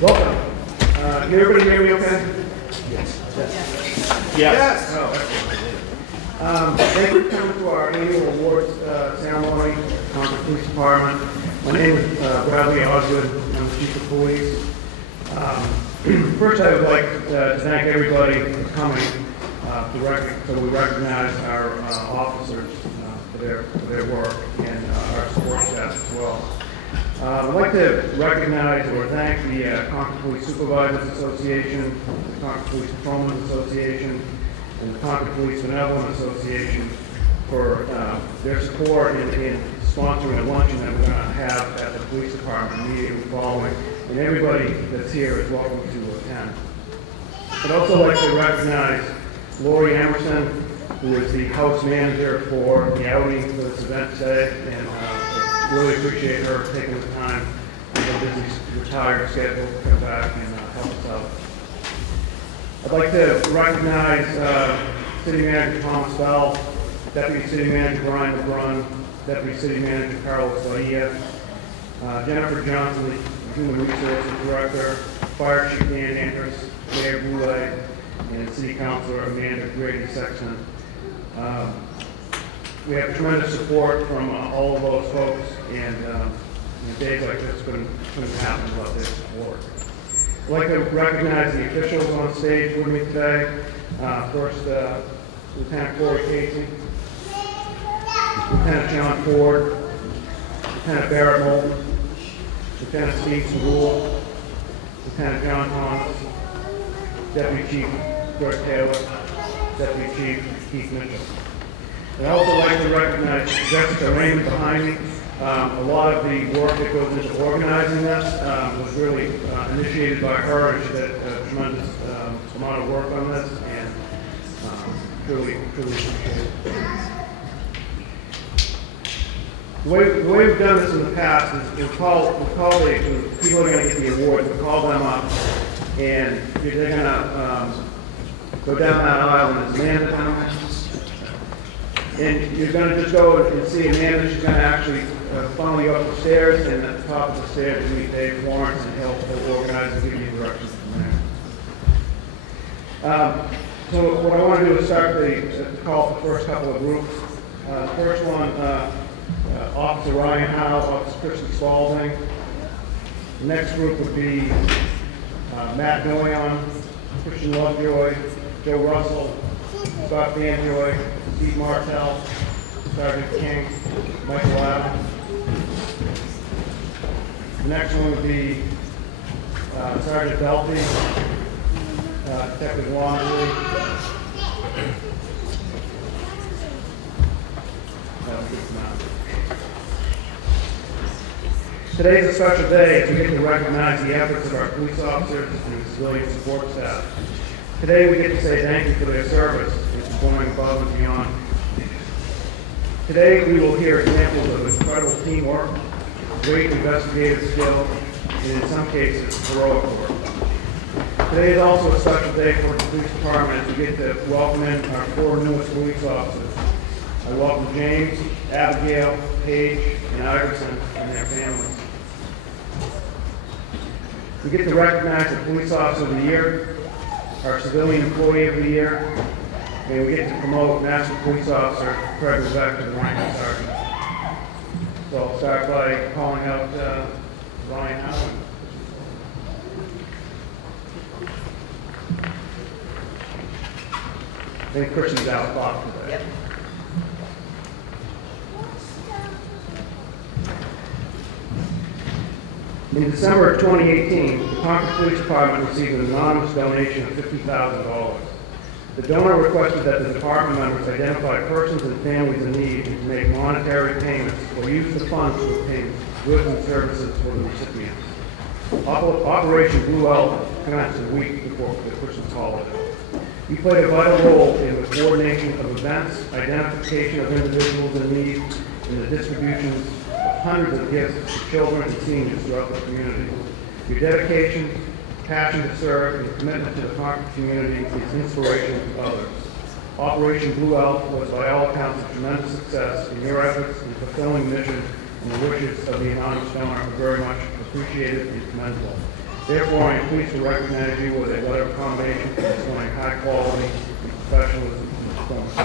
Welcome. Can everybody hear me okay? Yes. Yes. Oh, excellent. Thank you for coming to our annual awards ceremony, Concord Police Department. My name is Bradley Osgood. I'm the Chief of Police. First, I would like to thank everybody for coming so we recognize our officers for their work and our support staff as well. I'd like to recognize or thank the Concord Police Supervisors Association, the Concord Police Patrolmen's Association, and the Concord Police Benevolent Association for their support in sponsoring a luncheon that we're going to have at the police department immediately following. And everybody that's here is welcome to attend. I'd also like to recognize Lori Emerson, who is the house manager for the outing for this event today, and really appreciate her taking the time on a busy retired schedule to come back and help us out. I'd like to recognize City Manager Thomas Bell, Deputy City Manager Brian LeBrun, Deputy City Manager Carlos Bahia, Jennifer Johnson, the Human Resources Director, Fire Chief Dan Andrus, Mayor Boulay, and City Councilor Amanda Grady-Sexton. We have tremendous support from all of those folks, and days like this couldn't happen without their support. I'd like to recognize the officials on stage with me today. First, Lieutenant Corey Casey, Lieutenant John Ford, Lieutenant Barrett Moulton, Lieutenant Steve Segul, Lieutenant John Thomas, Deputy Chief Greg Taylor, Deputy Chief Keith Mitchell. I'd also like to recognize Jessica Raymond behind me. A lot of the work that goes into organizing this was really initiated by her, and she did a tremendous amount of work on this, and truly appreciate it. The way we've done this in the past is we'll call the people are going to get the awards, we'll call them up, and they're going to go down that aisle, and it's Amanda. And you're going to just go and see Amanda. She's going to actually follow you up the stairs, and at the top of the stairs you meet Dave Florence, and he'll organize and give you directions from there. So what I want to do is start the call for the first couple of groups. First one, Officer Ryan Howe, Officer Christian Spalding. The next group would be Matt Doyon, Christian Lovejoy, Joe Russell, Scott Banjoy, Steve Martell, Sergeant King, Michael Adams. The next one would be Sergeant Belty, Detective Longley. Today's a special day as we get to recognize the efforts of our police officers and the civilian support staff. Today we get to say thank you for their service and for going above and beyond. Today we will hear examples of incredible teamwork, great investigative skill, and in some cases, heroic work. Today is also a special day for the police department as we get to welcome in our 4 newest police officers. I welcome James, Abigail, Paige, and Iverson and their families. We get to recognize the Police Officer of the Year, our Civilian Employee of the Year, and we get to promote Master Police Officer Craig Levesque to the rank of Sergeant. So I'll start by calling out Ryan Howe. I think Christian's out of clock today. Yep. In December of 2018, the Concord Police Department received an anonymous donation of $50,000. The donor requested that the department members identify persons and families in need and to make monetary payments or use the funds to obtain goods and services for the recipients. Operation Blue Elephant commenced a week before the Christmas holiday. You played a vital role in the coordination of events, identification of individuals in need, and the distribution of hundreds of gifts to children and seniors throughout the community. Your dedication, passion to serve, and commitment to the Concord community is inspirational to others. Operation Blue Elf was by all accounts a tremendous success, and your efforts in fulfilling the mission and the wishes of the anonymous donor are very much appreciated and commendable. Therefore, I am pleased to recognize you with a letter of commendation for displaying high quality and professionalism in performance.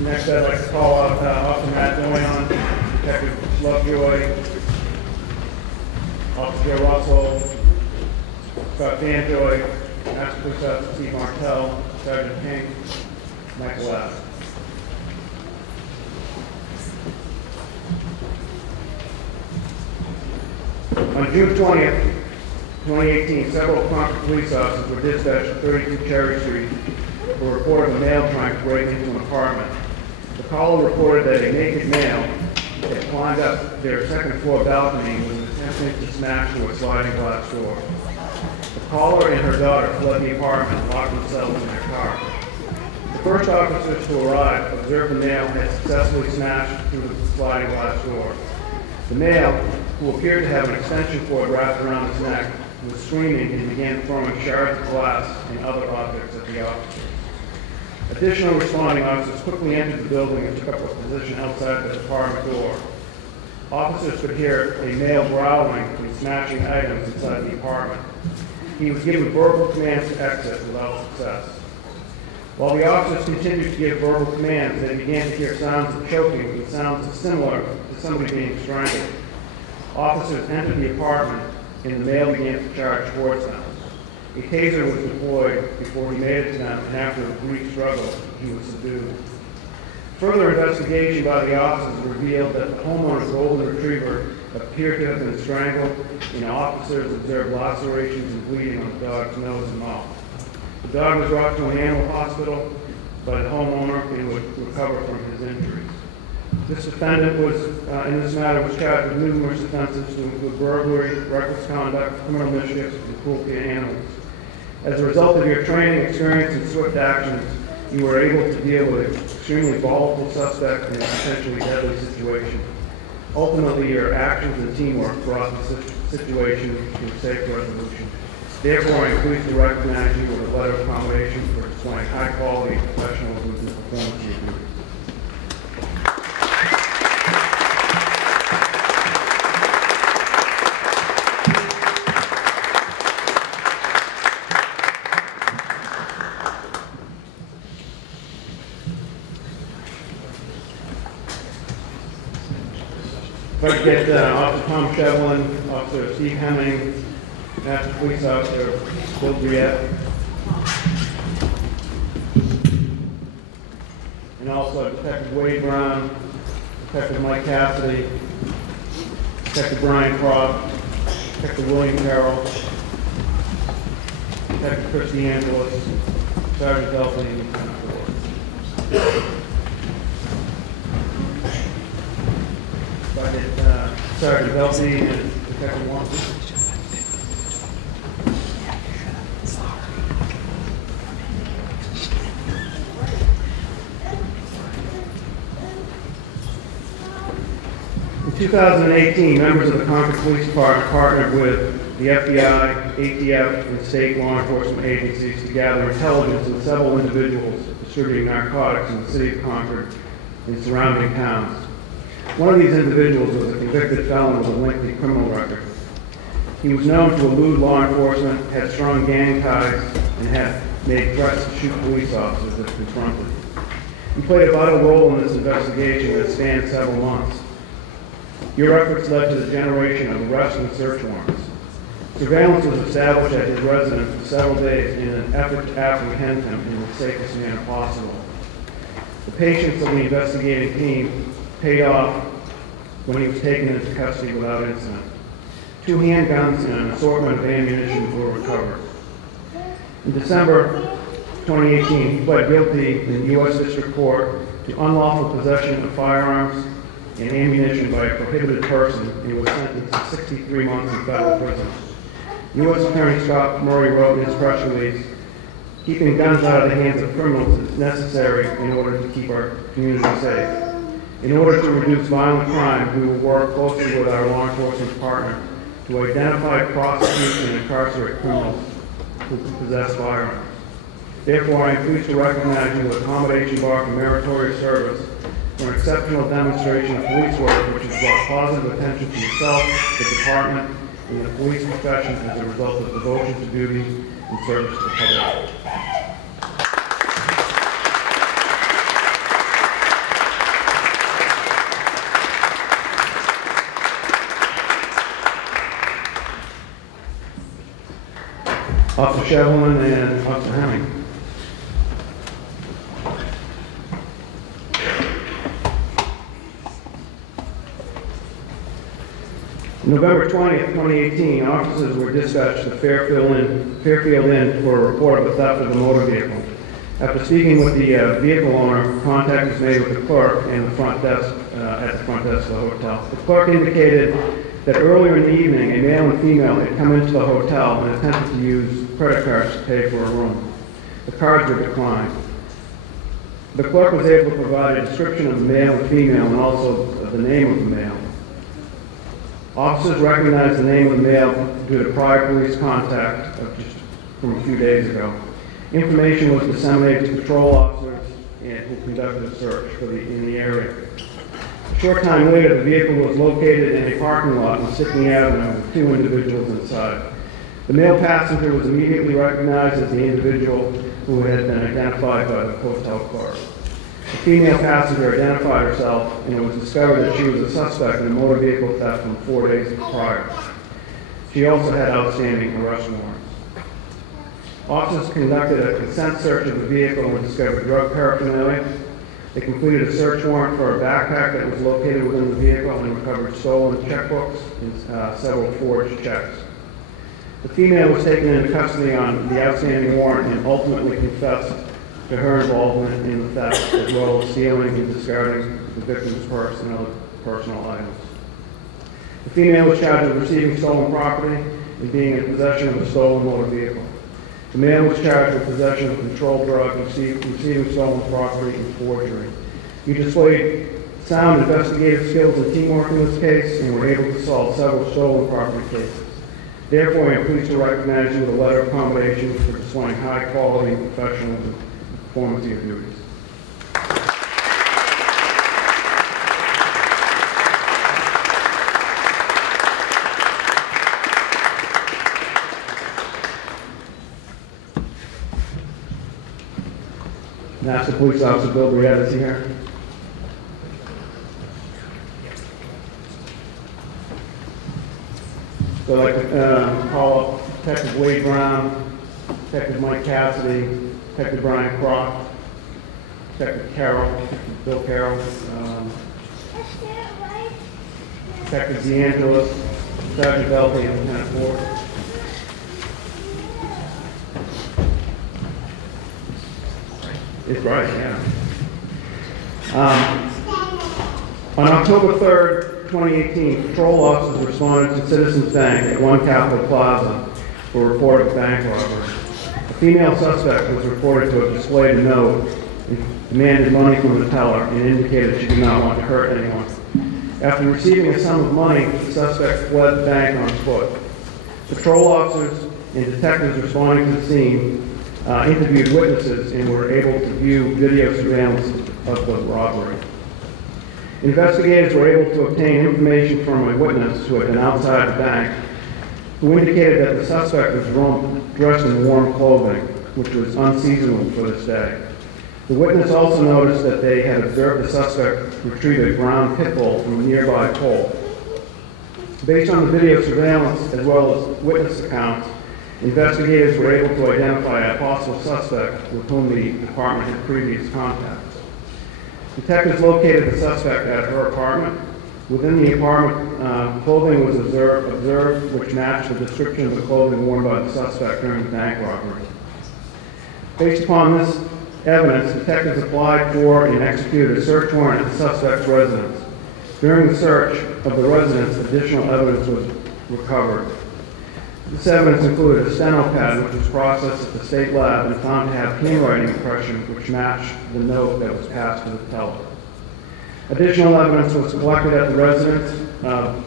Next, I'd like to call out Officer Matt Doyon, Detective Lovejoy, Officer Joe Russell, Scott Danjoy, Master Police Officer Steve Martell, Sergeant Pink, Michael Abbott. On June 20th, 2018, several Concord police officers were dispatched to 32 Cherry Street for a report of a male trying to break into an apartment. The caller reported that a naked male had climbed up their second floor balcony and was attempting to smash through a sliding glass door. The caller and her daughter fled the apartment and locked themselves in their car. The first officers to arrive observed the male had successfully smashed through the sliding glass door. The male, who appeared to have an extension cord wrapped around his neck, was screaming and began throwing shards of glass and other objects at the officers. Additional responding officers quickly entered the building and took up a position outside the apartment door. Officers could hear a male growling and smashing items inside the apartment. He was given verbal commands to exit without success. While the officers continued to give verbal commands, they began to hear sounds of choking and sounds similar to somebody being strangled. Officers entered the apartment and the male began to charge towards them. A taser was deployed before he made it to them, and after a brief struggle, he was subdued. Further investigation by the officers revealed that the homeowner's golden retriever appeared to have been strangled, and officers observed lacerations and bleeding on the dog's nose and mouth. The dog was brought to an animal hospital by the homeowner and would recover from his injuries. This defendant was, in this matter, was charged with numerous offenses to include burglary, reckless conduct, criminal mischief, and cruelty to animals. As a result of your training, experience, and swift actions, you were able to deal with an extremely volatile suspect in a potentially deadly situation. Ultimately, your actions and teamwork brought the situation to a safe resolution. Therefore, I am pleased to recognize you with a letter of commendation for displaying high-quality professionalism and performance of your duties. If I could get Officer Tom Shevlin, Officer Steve Hemming, Master Police Officer Bill Briette, and also Detective Wade Brown, Detective Mike Cassidy, Detective Brian Croft, Detective William Carroll, Detective Christy Angelis, Sergeant Delphi, and Lieutenant Ford. Sergeant Delphi and Detective Watson. In 2018, members of the Concord Police Department partnered with the FBI, ATF, and state law enforcement agencies to gather intelligence on several individuals distributing narcotics in the city of Concord and surrounding towns. One of these individuals was a convicted felon with a lengthy criminal record. He was known to elude law enforcement, had strong gang ties, and had made threats to shoot police officers if confronted. He played a vital role in this investigation that spanned several months. Your efforts led to the generation of arrest and search warrants. Surveillance was established at his residence for several days in an effort to apprehend him in the safest manner possible. The patience of the investigating team paid off when he was taken into custody without incident. 2 handguns and an assortment of ammunition were recovered. In December 2018, he pled guilty in the U.S. District Court to unlawful possession of firearms and ammunition by a prohibited person and was sentenced to 63 months in federal prison. U.S. Attorney Scott Murray wrote in his press release, "Keeping guns out of the hands of criminals is necessary in order to keep our community safe. In order to reduce violent crime, we will work closely with our law enforcement partner to identify, prosecute, and incarcerate criminals who possess firearms. Therefore, I am pleased to recognize you with Accommodation Bar for meritorious service for an exceptional demonstration of police work which has brought positive attention to yourself, the department, and the police profession as a result of devotion to duty and service to the public. Officer Shevelin and Officer Hemming. November 20th, 2018, officers were dispatched to Fairfield Inn for a report of the theft of a motor vehicle. After speaking with the vehicle owner, contact was made with the clerk and the front desk at the front desk of the hotel. The clerk indicated that earlier in the evening, a male and female had come into the hotel and attempted to use credit cards to pay for a room. The cards were declined. The clerk was able to provide a description of the male and female and also the name of the male. Officers recognized the name of the male due to prior police contact just from a few days ago. Information was disseminated to patrol officers who conducted a search in the area. A short time later, the vehicle was located in a parking lot on Stickney Avenue with two individuals inside. The male passenger was immediately recognized as the individual who had been identified by the hotel clerk. The female passenger identified herself, and it was discovered that she was a suspect in a motor vehicle theft from 4 days prior. She also had outstanding arrest warrants. Officers conducted a consent search of the vehicle and discovered drug paraphernalia. They completed a search warrant for a backpack that was located within the vehicle and recovered stolen checkbooks and several forged checks. The female was taken into custody on the outstanding warrant and ultimately confessed to her involvement in the theft, as well as stealing and discarding the victim's purse and other personal items. The female was charged with receiving stolen property and being in possession of a stolen motor vehicle. The male was charged with possession of a controlled drug, receiving stolen property, and forgery. He displayed sound investigative skills and teamwork in this case and were able to solve several stolen property cases. Therefore, I am pleased to recognize you with a letter of commendation for displaying high quality and professionalism performance of your duties. Master Police Officer Bill Briette is here. So I'd like to call up Detective Wade Brown, Detective Mike Cassidy, Detective Brian Croft, Detective Carroll, Bill Carroll, Detective DeAngelis, Sergeant Belty, and Lieutenant Ford. It's right, yeah. On October 3rd, 2018, patrol officers responded to Citizens Bank at One Capitol Plaza for a report of bank robbery. A female suspect was reported to have displayed a note and demanded money from the teller and indicated she did not want to hurt anyone. After receiving a sum of money, the suspect fled the bank on foot. Patrol officers and detectives responding to the scene interviewed witnesses and were able to view video surveillance of the robbery. Investigators were able to obtain information from a witness who had been outside the bank, who indicated that the suspect was dressed in warm clothing, which was unseasonable for this day. The witness also noticed that they had observed the suspect retrieve a brown pit bull from a nearby pole. Based on the video surveillance as well as witness accounts, investigators were able to identify a possible suspect with whom the department had previous contacts. Detectives located the suspect at her apartment. Within the apartment, clothing was observed which matched the description of the clothing worn by the suspect during the bank robbery. Based upon this evidence, detectives applied for and executed a search warrant at the suspect's residence. During the search of the residence, additional evidence was recovered. This evidence included a steno pad, which was processed at the state lab and found to have handwriting impressions which matched the note that was passed to the teller. Additional evidence was collected at the residence of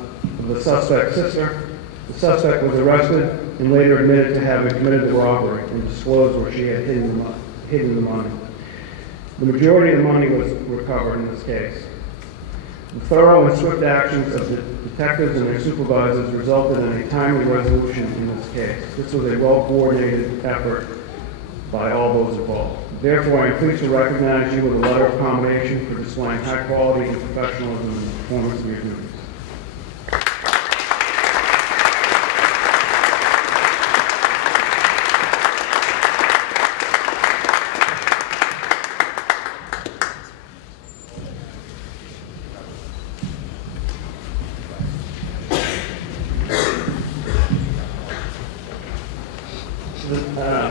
the suspect's sister, The suspect was arrested and later admitted to having committed the robbery and disclosed where she had hidden the money. The majority of the money was recovered in this case. The thorough and swift actions of the detectives and their supervisors resulted in a timely resolution in this case. This was a well-coordinated effort by all those involved. Therefore, I am pleased to recognize you with a letter of commendation for displaying high quality and professionalism in the performance of your duties.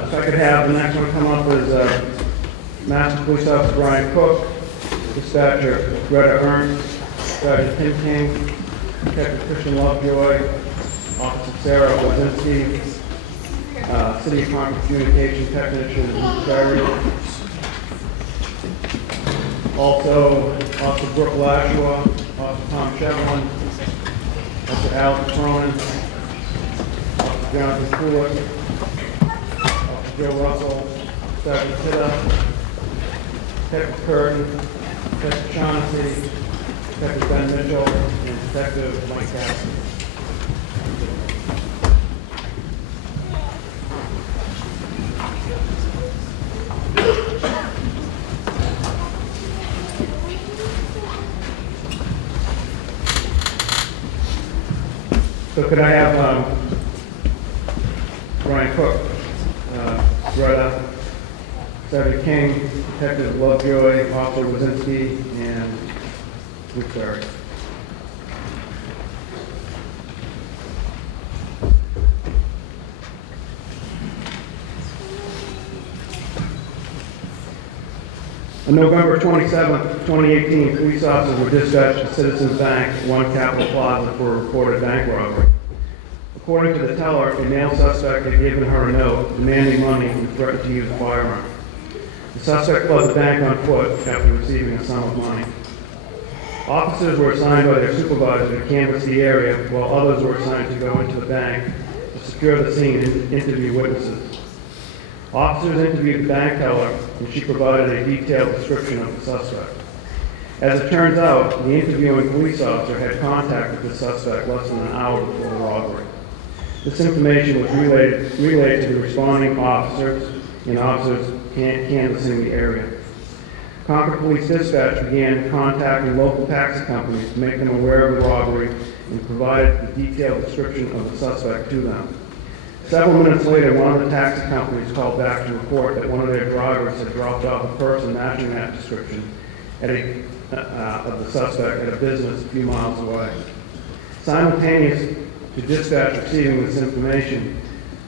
If I could have the next one come up is Master Police Officer Brian Cook, Dispatcher Greta Ernst, Sergeant Tim King, Detective Christian Lovejoy, Officer Sarah Wazinski, City of Concord Communication Technician Barry, also Officer Brooke Lashua, Officer Tom Shevlin, Officer Alex Cronin, Officer Jonathan Kulik, Joe Russell, Sergeant Titta, Detective Curtin, Detective Shaughnessy, Detective Ben Mitchell, and Detective Mike Gaston. So could I have Brian Cook, Greta, Sergeant King, Detective Lovejoy, Officer Wazinski, and Luke Barry. On November 27, 2018, police officers were dispatched to Citizens Bank, One Capitol Plaza, for a reported bank robbery. According to the teller, a male suspect had given her a note demanding money and threatened to use a firearm. The suspect fled the bank on foot after receiving a sum of money. Officers were assigned by their supervisor to canvass the area, while others were assigned to go into the bank to secure the scene and interview witnesses. Officers interviewed the bank teller, and she provided a detailed description of the suspect. As it turns out, the interviewing police officer had contacted the suspect less than an hour before the robbery. This information was relayed to the responding officers and officers canvassing the area. Concord Police Dispatch began contacting local taxi companies to make them aware of the robbery and provided the detailed description of the suspect to them. Several minutes later, one of the taxi companies called back to report that one of their drivers had dropped off a person matching that description of the suspect at a business a few miles away. Simultaneous to dispatch receiving this information,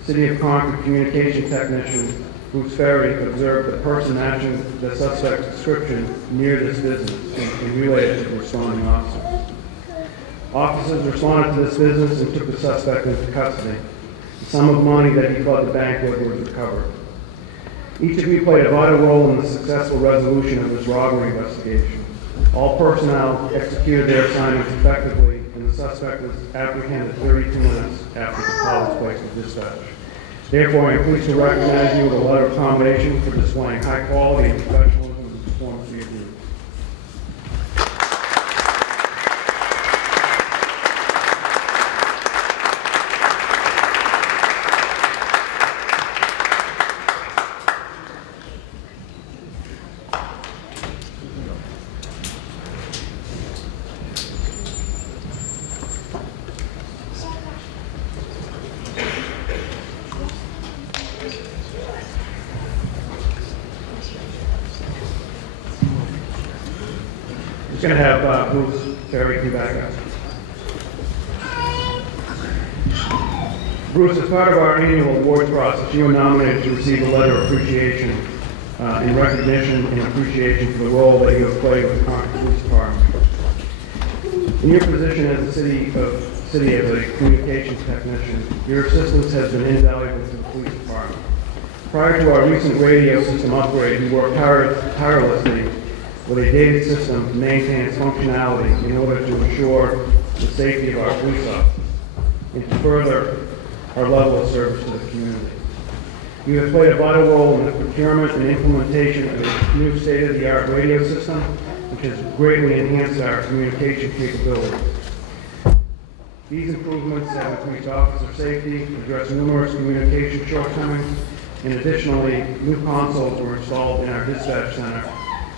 City of Concord Communication Technician Bruce Ferry observed the person matching the suspect's description near this business and relayed it to the responding officers. Officers responded to this business and took the suspect into custody. The sum of money that he fled the bank with was recovered. Each of you played a vital role in the successful resolution of this robbery investigation. All personnel executed their assignments effectively, and the suspect was apprehended 32 minutes after the call was placed with dispatch. Therefore, I am pleased to recognize you with a letter of commendation for displaying high quality and professionalism in the performance of your duties. I'm going to have Bruce Ferry come back up. Bruce, as part of our annual awards process, you were nominated to receive a letter of appreciation in recognition and appreciation for the role that you have played with the Concord Police Department. In your position as the city as a communications technician, your assistance has been invaluable to the police department. Prior to our recent radio system upgrade, you worked tirelessly with a dated system to maintain its functionality in order to ensure the safety of our police officers. and to further our level of service to the community. You have played a vital role in the procurement and implementation of a new state-of-the-art radio system, which has greatly enhanced our communication capabilities. These improvements have increased officer safety, addressed numerous communication shortcomings, and additionally, new consoles were installed in our dispatch center,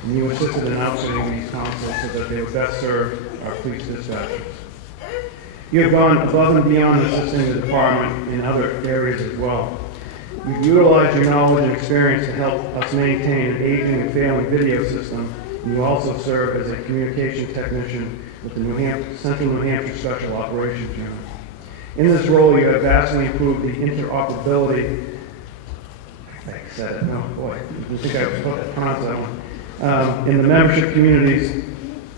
and you assisted in outfitting these consoles so that they would best serve our police dispatchers. You have gone above and beyond assisting the department in other areas as well. You've utilized your knowledge and experience to help us maintain an aging and failing video system, and you also serve as a communication technician with the Central New Hampshire Special Operations Unit. In this role, you have vastly improved the interoperability. I said it, no, boy, I think I pronounced that one. In the membership communities,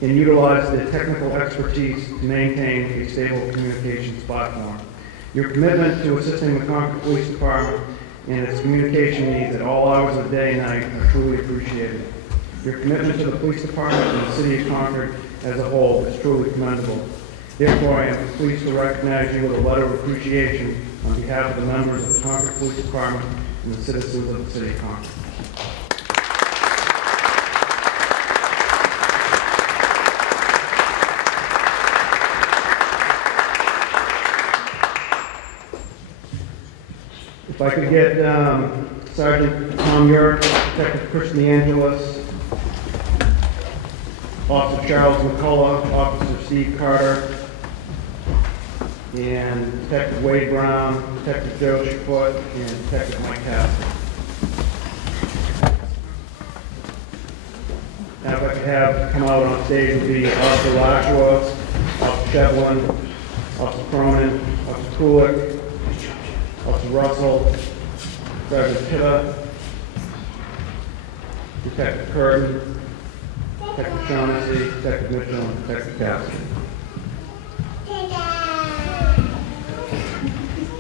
and utilize the technical expertise to maintain a stable communications platform. Your commitment to assisting the Concord Police Department in its communication needs at all hours of the day and night are truly appreciated. Your commitment to the police department and the city of Concord as a whole is truly commendable. Therefore, I am pleased to recognize you with a letter of appreciation on behalf of the members of the Concord Police Department and the citizens of the city of Concord. If I could get Sergeant Tom York, Detective Chris DeAngelis, Officer Charles McCullough, Officer Steve Carter, and Detective Wade Brown, Detective Joe Foot, and Detective Mike Castle. Now if I could have come out on stage would be Officer Lashua, Officer Shevlin, Officer Cronin, Officer Kulik, Officer Russell, Sergeant Pitta, Detective Curtin, Detective Shaughnessy, Detective Mitchell, and Detective Cassidy.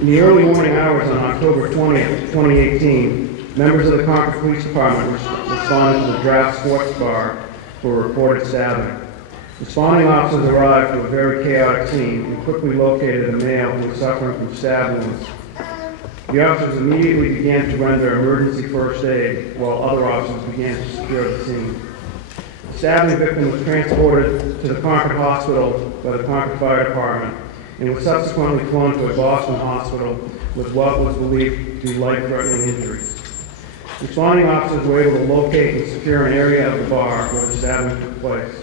In the early morning hours on October 20th, 2018, members of the Concord Police Department responded to the Draft Sports Bar for a reported stabbing. Responding officers arrived to a very chaotic scene and quickly located a male who was suffering from stab wounds. The officers immediately began to render emergency first aid, while other officers began to secure the scene. The stabbing victim was transported to the Concord Hospital by the Concord Fire Department and was subsequently flown to a Boston hospital with what was believed to be life-threatening injuries. Responding officers were able to locate and secure an area of the bar where the stabbing took place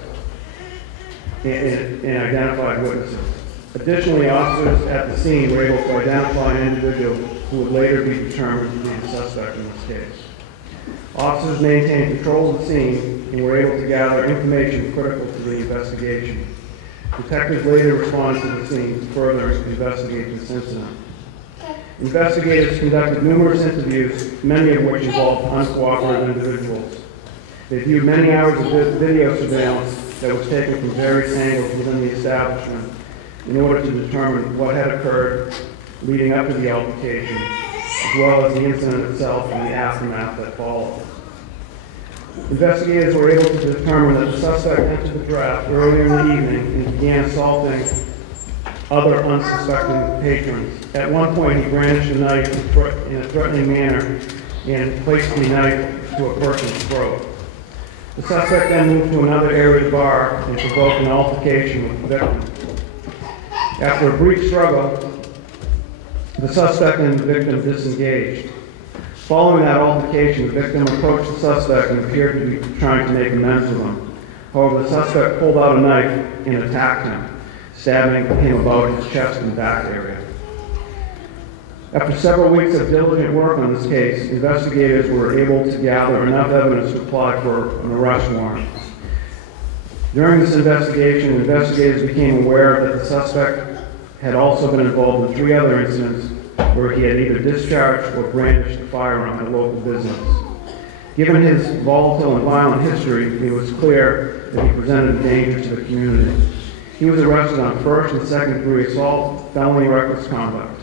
and identified witnesses. Additionally, officers at the scene were able to identify an individual who would later be determined to be the suspect in this case. Officers maintained control of the scene and were able to gather information critical to the investigation. Detectives later responded to the scene to further investigate this incident. Investigators conducted numerous interviews, many of which involved uncooperative individuals. They viewed many hours of video surveillance that was taken from various angles within the establishment in order to determine what had occurred leading up to the altercation, as well as the incident itself and the aftermath that followed. Investigators were able to determine that the suspect entered the draft earlier in the evening and began assaulting other unsuspecting patrons. At one point, he brandished a knife in a threatening manner and placed the knife to a person's throat. The suspect then moved to another area of the bar and provoked an altercation with the victim. After a brief struggle, the suspect and the victim disengaged. Following that altercation, the victim approached the suspect and appeared to be trying to make amends with him. However, the suspect pulled out a knife and attacked him, stabbing him about his chest and back area. After several weeks of diligent work on this case, investigators were able to gather enough evidence to apply for an arrest warrant. During this investigation, investigators became aware that the suspect had also been involved in 3 other incidents where he had either discharged or brandished a firearm at a local business. Given his volatile and violent history, it was clear that he presented a danger to the community. He was arrested on first and second degree assault, felony reckless conduct.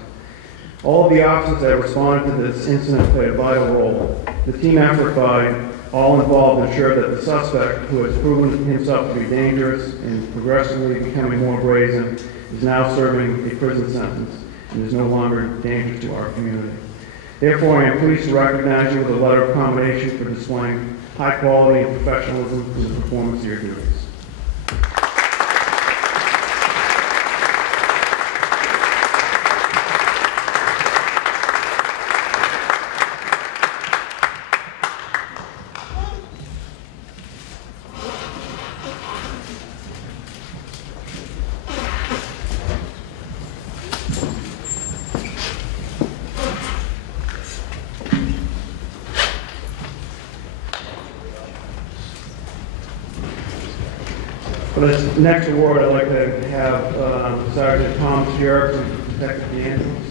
All of the officers that responded to this incident played a vital role. The team effort by all involved ensured that the suspect, who has proven himself to be dangerous and progressively becoming more brazen, is now serving a prison sentence and is no longer a danger to our community. Therefore, I am pleased to recognize you with a letter of commendation for displaying high quality and professionalism in the performance of your duties. For this next award, I'd like to have Sergeant Tom Stewart from Detective DeAngelis.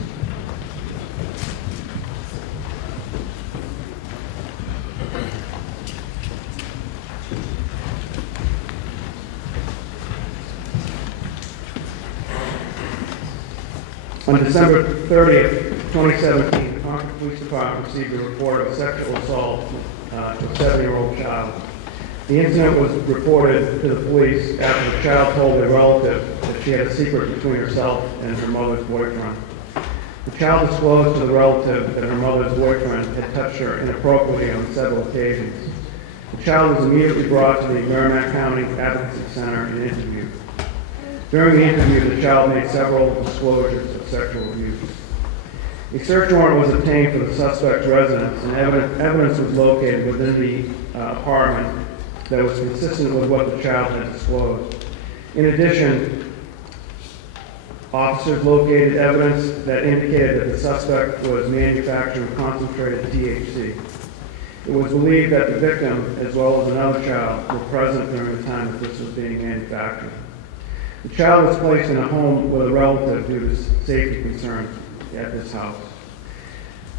On December 30th, 2017, the Concord Police Department received a report of sexual assault to a 7-year-old child. The incident was reported to the police after the child told a relative that she had a secret between herself and her mother's boyfriend. The child disclosed to the relative that her mother's boyfriend had touched her inappropriately on several occasions. The child was immediately brought to the Merrimack County Advocacy Center and interviewed. During the interview, the child made several disclosures of sexual abuse. A search warrant was obtained for the suspect's residence, and evidence was located within the apartment that was consistent with what the child had disclosed. In addition, officers located evidence that indicated that the suspect was manufacturing concentrated THC. It was believed that the victim, as well as another child, were present during the time that this was being manufactured. The child was placed in a home with a relative due to safety concerns at this house.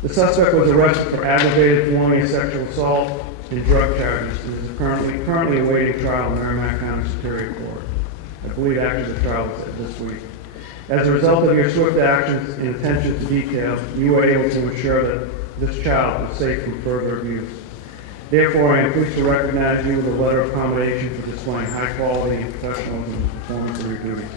The suspect was arrested for aggravated felonious sexual assault and drug charges and is currently awaiting trial in Merrimack County Superior Court. I believe actually the trial is this week. As a result of your swift actions and attention to detail, you were able to ensure that this child was safe from further abuse. Therefore, I am pleased to recognize you with a letter of commendation for displaying high quality and professionalism in the performance of your duties.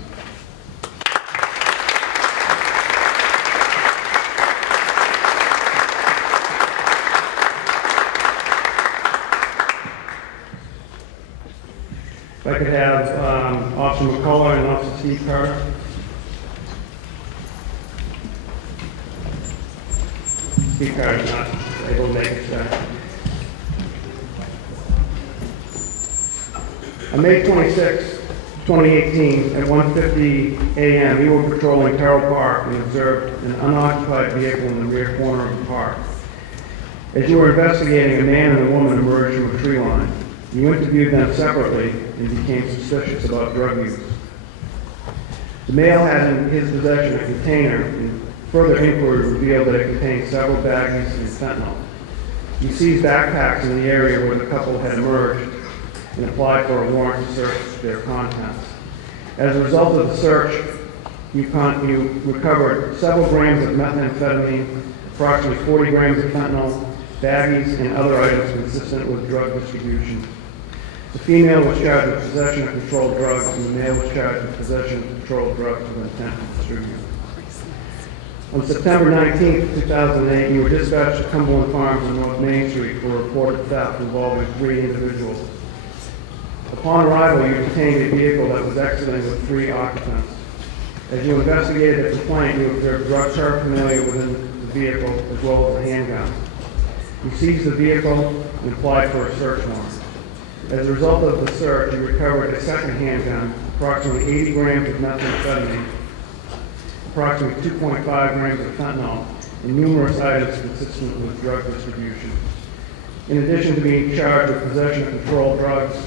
If I could have Officer McCullough and Officer Steve Carter. Steve Carter is not able to make it today. On May 26, 2018, at 1:50 a.m., you were patrolling Terrell Park and observed an unoccupied vehicle in the rear corner of the park. As you were investigating, a man and a woman emerged from a tree line. You interviewed them separately and became suspicious about drug use. The male had in his possession a container, and further inquiry revealed that it contained several baggies of fentanyl. You seized backpacks in the area where the couple had emerged and applied for a warrant to search their contents. As a result of the search, you recovered several grams of methamphetamine, approximately 40 grams of fentanyl, baggies, and other items consistent with drug distribution. The female was charged with possession of controlled drugs, and the male was charged with possession of controlled drugs with intent to distribute. On September 19, 2008, you were dispatched to Cumberland Farms on North Main Street for a reported theft involving 3 individuals. Upon arrival, you detained a vehicle that was exiting with 3 occupants. As you investigated the complaint, you observed drug paraphernalia within the vehicle as well as a handgun. You seized the vehicle and applied for a search warrant. As a result of the search, you recovered a second handgun, approximately 80 grams of methamphetamine, approximately 2.5 grams of fentanyl, and numerous items consistent with drug distribution. In addition to being charged with possession of controlled drugs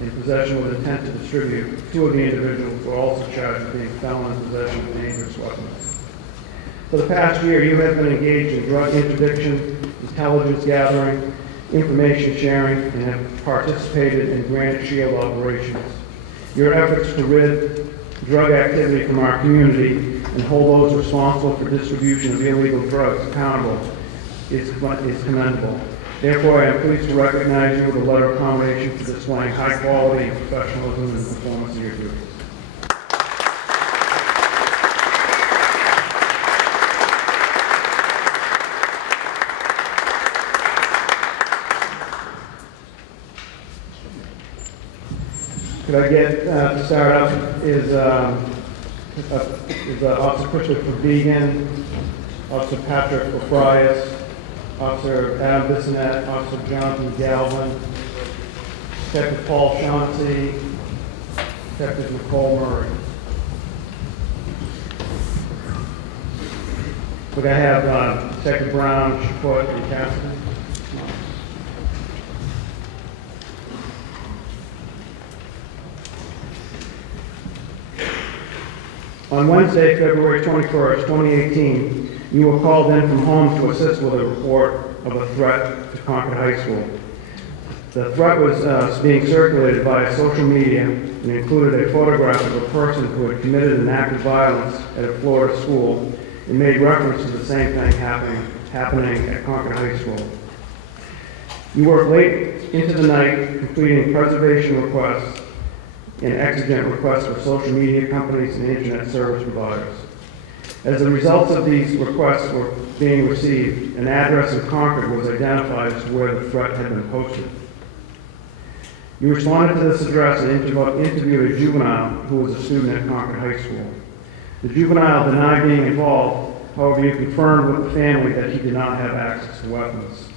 and possession with intent to distribute, 2 of the individuals were also charged with being felon in possession of dangerous weapons. For the past year, you have been engaged in drug interdiction, intelligence gathering, information sharing, and have participated in Granite Shield operations. Your efforts to rid drug activity from our community and hold those responsible for distribution of illegal drugs accountable is commendable. Therefore, I am pleased to recognize you with a letter of commendation for displaying high quality and professionalism in the performance of your duties. Could I get to start up is Officer Christopher Vegan, Officer Patrick O'Frias, Officer Adam Bissonette, Officer Jonathan Galvin, Detective Paul Shaughnessy, Detective Nicole Murray. Could I have Detective Brown, Chaput, and Cassidy? On Wednesday, February 21st, 2018, you were called in from home to assist with a report of a threat to Concord High School. The threat was being circulated via social media and included a photograph of a person who had committed an act of violence at a Florida school and made reference to the same thing happening at Concord High School. You worked late into the night completing preservation requests and exigent requests for social media companies and internet service providers. As the results of these requests were being received, an address in Concord was identified as to where the threat had been posted. You responded to this address and interviewed a juvenile who was a student at Concord High School. The juvenile denied being involved, however, you confirmed with the family that he did not have access to weapons.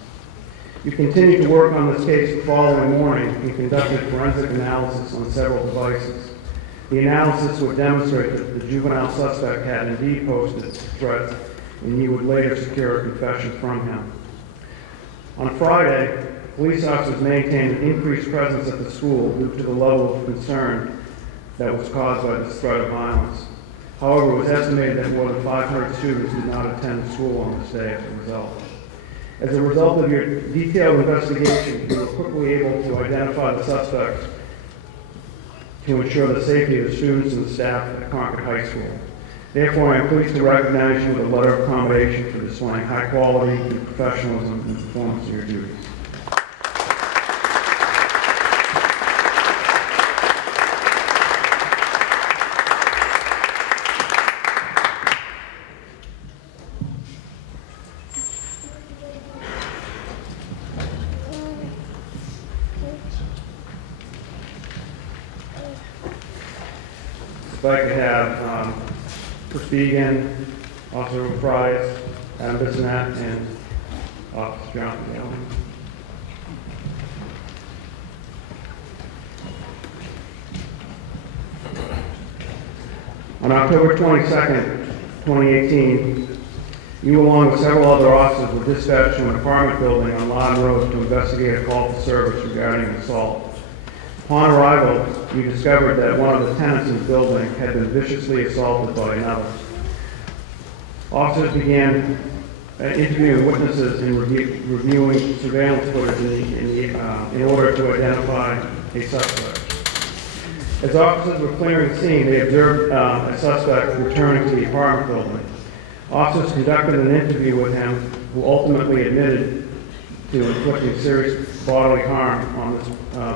You continued to work on this case the following morning and conducted forensic analysis on several devices. The analysis would demonstrate that the juvenile suspect had indeed posted threats, and you would later secure a confession from him. On Friday, police officers maintained an increased presence at the school due to the level of concern that was caused by this threat of violence. However, it was estimated that more than 500 students did not attend school on this day as a result. As a result of your detailed investigation, you were quickly able to identify the suspects to ensure the safety of the students and the staff at Concord High School. Therefore, I am pleased to recognize you with a letter of commendation for displaying high quality and professionalism in the performance of your duties. If I could have Chris Began, Officer O'Frias, Adam Bissonette, and Officer Jonathan Galvin. On October 22nd, 2018, you along with several other officers were dispatched to an apartment building on Loudon Road to investigate a call for service regarding an assault. Upon arrival, you discovered that one of the tenants in the building had been viciously assaulted by another. Officers began interviewing witnesses and reviewing surveillance footage in order to identify a suspect. As officers were clearing the scene, they observed a suspect returning to the apartment building. Officers conducted an interview with him, who ultimately admitted to inflicting serious bodily harm on this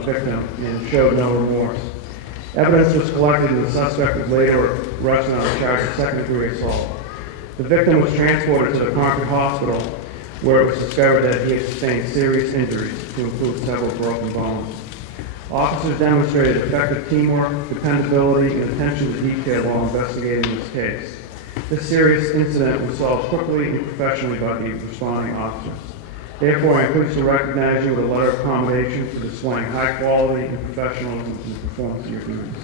victim and showed no remorse. Evidence was collected and the suspect was later arrested on a charge of second-degree assault. The victim was transported to the Concord Hospital, where it was discovered that he had sustained serious injuries, to include several broken bones. Officers demonstrated effective teamwork, dependability, and attention to detail while investigating this case. This serious incident was solved quickly and professionally by the responding officers. Therefore, I am pleased to recognize you with a letter of commendation for displaying high quality and professionalism in the performance of your duties.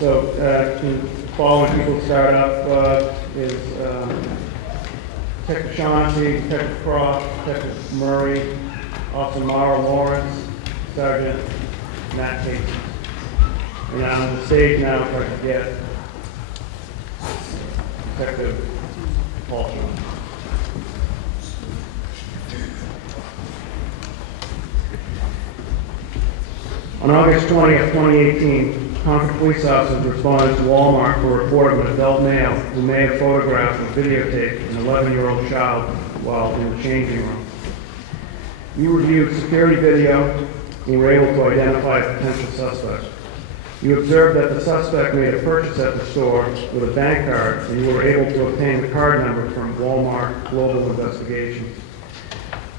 So, the following people start up is Detective Shaughnessy, Detective Croft, Detective Murray, Officer Mara Lawrence, Sergeant Matt Casey. And on the stage now, if I could get Detective Paul Shaughnessy. On August 20th, 2018, Concord police officers responded to Walmart for a report of an adult male who may have photographed and videotaped an 11-year-old child while in the changing room. You reviewed security video and were able to identify a potential suspect. You observed that the suspect made a purchase at the store with a bank card, and you were able to obtain the card number from Walmart Global Investigations.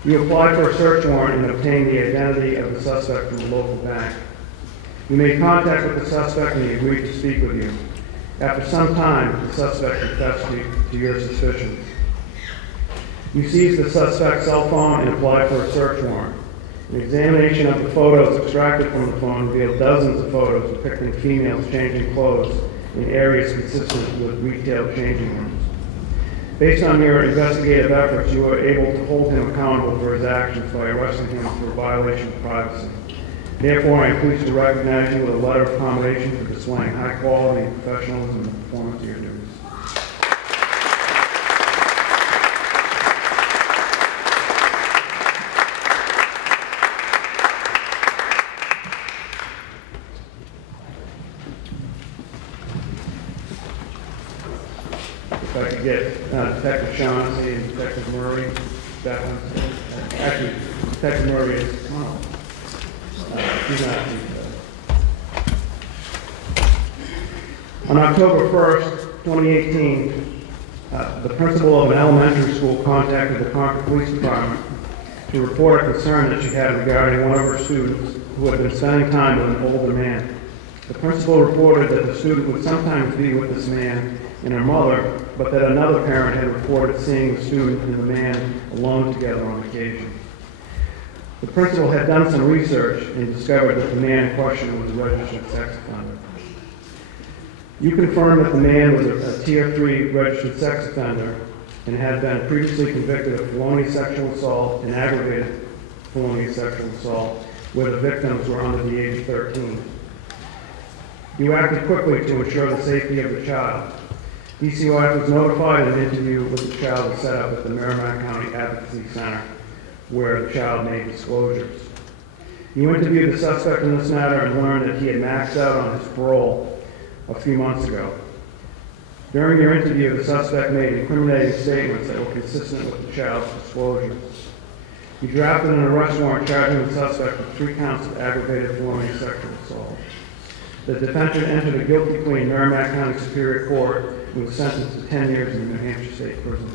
You applied for a search warrant and obtained the identity of the suspect from the local bank. You made contact with the suspect and he agreed to speak with you. After some time, the suspect confessed to your suspicions. You seized the suspect's cell phone and applied for a search warrant. An examination of the photos extracted from the phone revealed dozens of photos depicting females changing clothes in areas consistent with retail changing rooms. Based on your investigative efforts, you were able to hold him accountable for his actions by arresting him for violation of privacy. Therefore, I am pleased to recognize you with a letter of commendation for displaying high quality and professionalism in the performance of your duties. If I could get Detective Shaughnessy and Detective Murray back on stage. Actually, Detective Murray is, he's not. On October 1st, 2018, the principal of an elementary school contacted the Concord Police Department to report a concern that she had regarding one of her students who had been spending time with an older man. The principal reported that the student would sometimes be with this man and her mother, but that another parent had reported seeing the student and the man alone together on occasion. The principal had done some research and discovered that the man in question was a registered sex offender. You confirmed that the man was a Tier 3 registered sex offender and had been previously convicted of felonious sexual assault and aggravated felonious sexual assault, where the victims were under the age of 13. You acted quickly to ensure the safety of the child. DCOF was notified and an interview with the child was set up at the Merrimack County Advocacy Center, where the child made disclosures. You interviewed the suspect in this matter and learned that he had maxed out on his parole a few months ago. During your interview, the suspect made incriminating statements that were consistent with the child's disclosures. You drafted an arrest warrant charging the suspect with 3 counts of aggravated felonious sexual assault. The defendant entered a guilty plea in Merrimack County Superior Court and was sentenced to 10 years in the New Hampshire State Prison.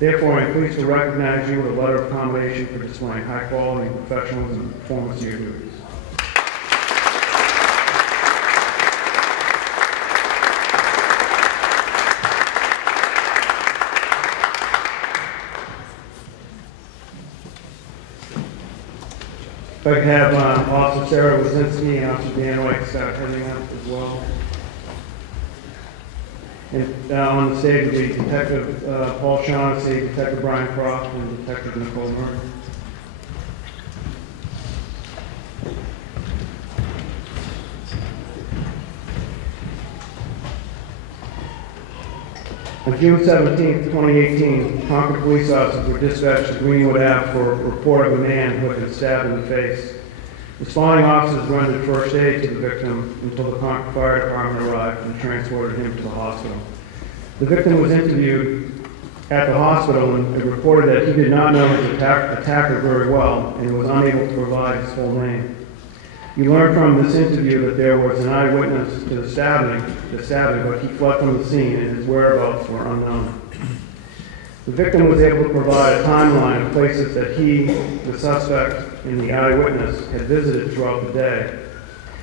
Therefore, I am pleased to recognize you with a letter of commendation for displaying high quality and professionalism in the performance of your duties. If I could have Officer Sarah Wazinski and Officer Dan White start heading up as well. And on the stage will be Detective Paul Shaughnessy, Detective Brian Croft, and Detective Nicole Murray. On June 17, 2018, Concord police officers were dispatched to Greenwood Ave for a report of a man who had been stabbed in the face. Responding officers rendered first aid to the victim until the Concord Fire Department arrived and transported him to the hospital. The victim was interviewed at the hospital and reported that he did not know his attacker very well and was unable to provide his full name. You learned from this interview that there was an eyewitness to the stabbing, but he fled from the scene and his whereabouts were unknown. The victim was able to provide a timeline of places that he, the suspect, and the eyewitness had visited throughout the day.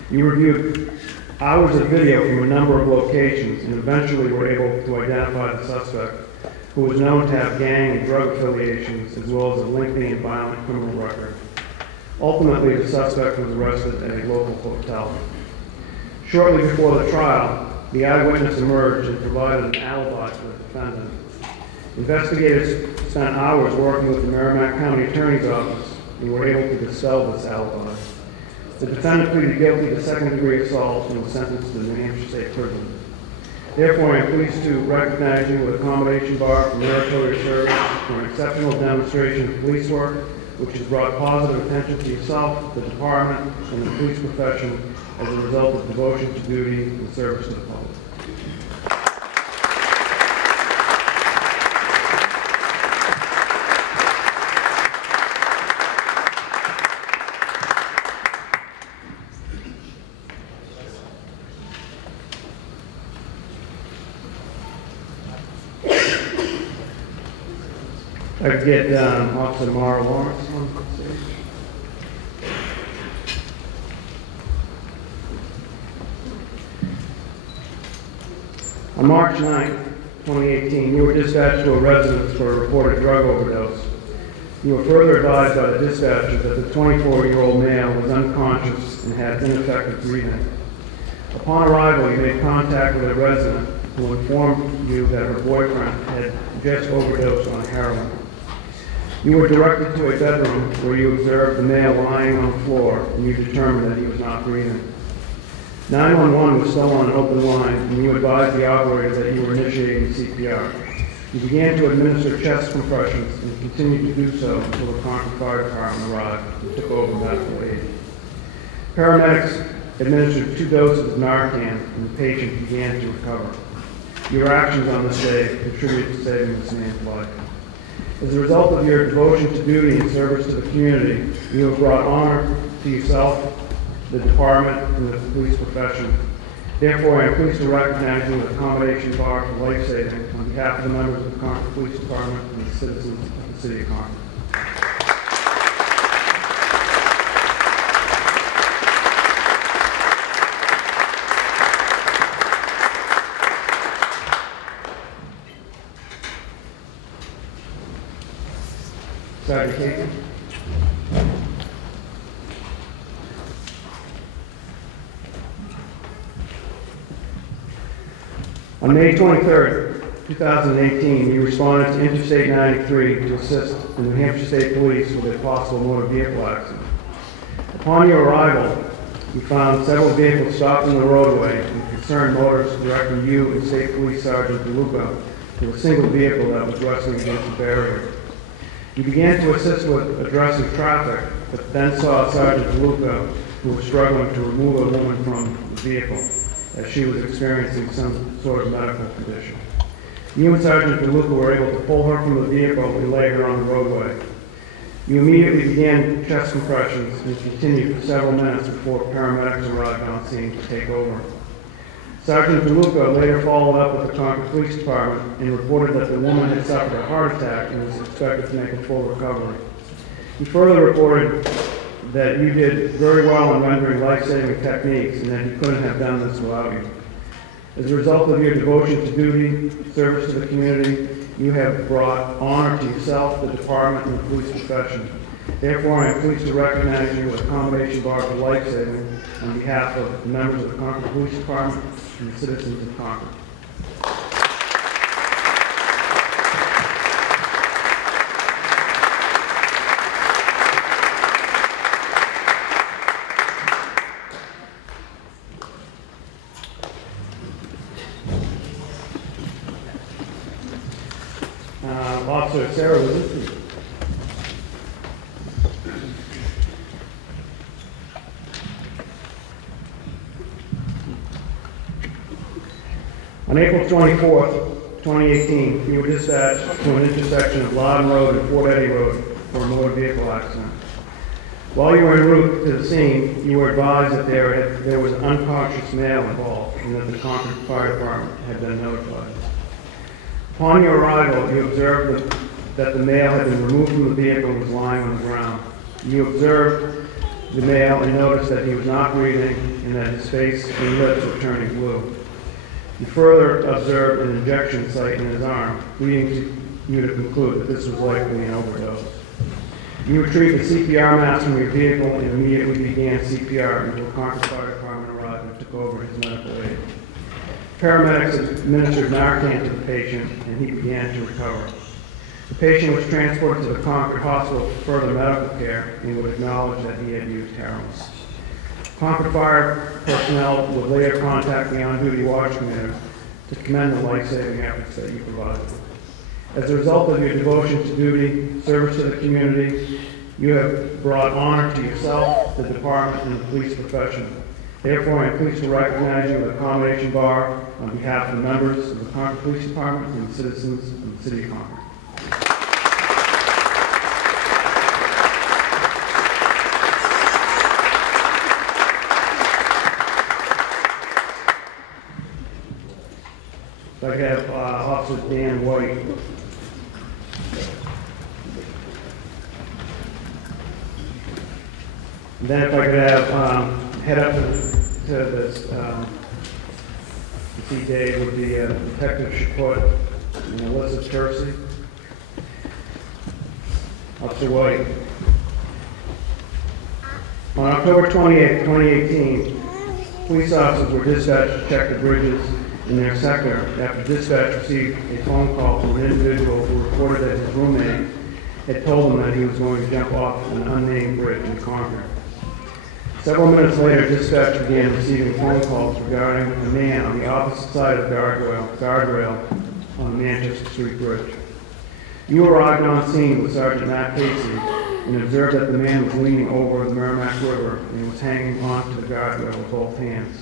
You reviewed hours of video from a number of locations and eventually were able to identify the suspect, who was known to have gang and drug affiliations as well as a lengthy and violent criminal record. Ultimately, the suspect was arrested at a local hotel. Shortly before the trial, the eyewitness emerged and provided an alibi for the defendant. Investigators spent hours working with the Merrimack County Attorney's Office and were able to dispel this alibi. The defendant pleaded guilty to second-degree assault and was sentenced to the New Hampshire State Prison. Therefore, I am pleased to recognize you with a commendation bar for meritorious service for an exceptional demonstration of police work, which has brought positive attention to yourself, the department, and the police profession as a result of devotion to duty and service to the public. I could get Officer Mara Lawrence on stage. On March 9th, 2018, you were dispatched to a residence for a reported drug overdose. You were further advised by the dispatcher that the 24-year-old male was unconscious and had ineffective breathing. Upon arrival, you made contact with a resident who informed you that her boyfriend had just overdosed on heroin. You were directed to a bedroom where you observed the male lying on the floor, and you determined that he was not breathing. 911 was still on an open line, and you advised the operator that you were initiating CPR. You began to administer chest compressions and continued to do so until the Concord Fire Department arrived and took over medical aid. Paramedics administered 2 doses of Narcan, and the patient began to recover. Your actions on this day contributed to saving this man's life. As a result of your devotion to duty and service to the community, you have brought honor to yourself, the department, and the police profession. Therefore, I am pleased to recognize you with a commendation bar for life-saving on behalf of the members of the Concord Police Department and the citizens of the City of Concord. Sergeant Casey. On May 23rd, 2018, you responded to Interstate 93 to assist the New Hampshire State Police with a possible motor vehicle accident. Upon your arrival, you found several vehicles stopped in the roadway and concerned motorists directing you and State Police Sergeant DeLuca to a single vehicle that was wrestling against a barrier. You began to assist with addressing traffic, but then saw Sergeant DeLuca, who was struggling to remove a woman from the vehicle, as she was experiencing some sort of medical condition. You and Sergeant DeLuca were able to pull her from the vehicle and lay her on the roadway. You immediately began chest compressions and continued for several minutes before paramedics arrived on scene to take over. Sergeant DeLuca later followed up with the Concord Police Department and reported that the woman had suffered a heart attack and was expected to make a full recovery. He further reported that you did very well in rendering life-saving techniques and that you couldn't have done this without you. As a result of your devotion to duty, service to the community, you have brought honor to yourself, the department, and the police profession. Therefore, I am pleased to recognize you with a commendation bar for life-saving on behalf of the members of the Concord Police Department and the citizens of Concord. Officer Sarah Wazinski. On April 24th, 2018, you were dispatched to an intersection of Loudon Road and Fort Eddy Road for a motor vehicle accident. While you were en route to the scene, you were advised that there was an unconscious male involved and that the Concord Fire Department had been notified. Upon your arrival, you observed that the male had been removed from the vehicle and was lying on the ground. You observed the male and noticed that he was not breathing and that his face and lips were turning blue. You further observed an injection site in his arm, leading you to conclude that this was likely an overdose. You retrieved the CPR mask from your vehicle and immediately began CPR until the Concord Fire Department arrived and took over his medical aid. Paramedics administered Narcan to the patient, and he began to recover. The patient was transported to the Concord Hospital for further medical care and would acknowledge that he had used heroin. Concord Fire personnel would later contact the on-duty watch commander to commend the life-saving efforts that you provided. As a result of your devotion to duty, service to the community, you have brought honor to yourself, the department, and the police profession. Therefore, I am pleased to recognize you with a commendation bar on behalf of the members of the Concord Police Department and the citizens of the City of Concord. So I have Officer Dan White. And then if I could have head up to this, see Dave would be Detective Shaput and Alyssa Kersey. Officer White. On October 28, 2018, police officers were dispatched to check the bridges in their sector after dispatch received a phone call from an individual who reported that his roommate had told him that he was going to jump off an unnamed bridge in Concord. Several minutes later, dispatch began receiving phone calls regarding a man on the opposite side of the guardrail on the Manchester Street Bridge. You arrived on scene with Sergeant Matt Casey and observed that the man was leaning over the Merrimack River and was hanging onto the guardrail with both hands.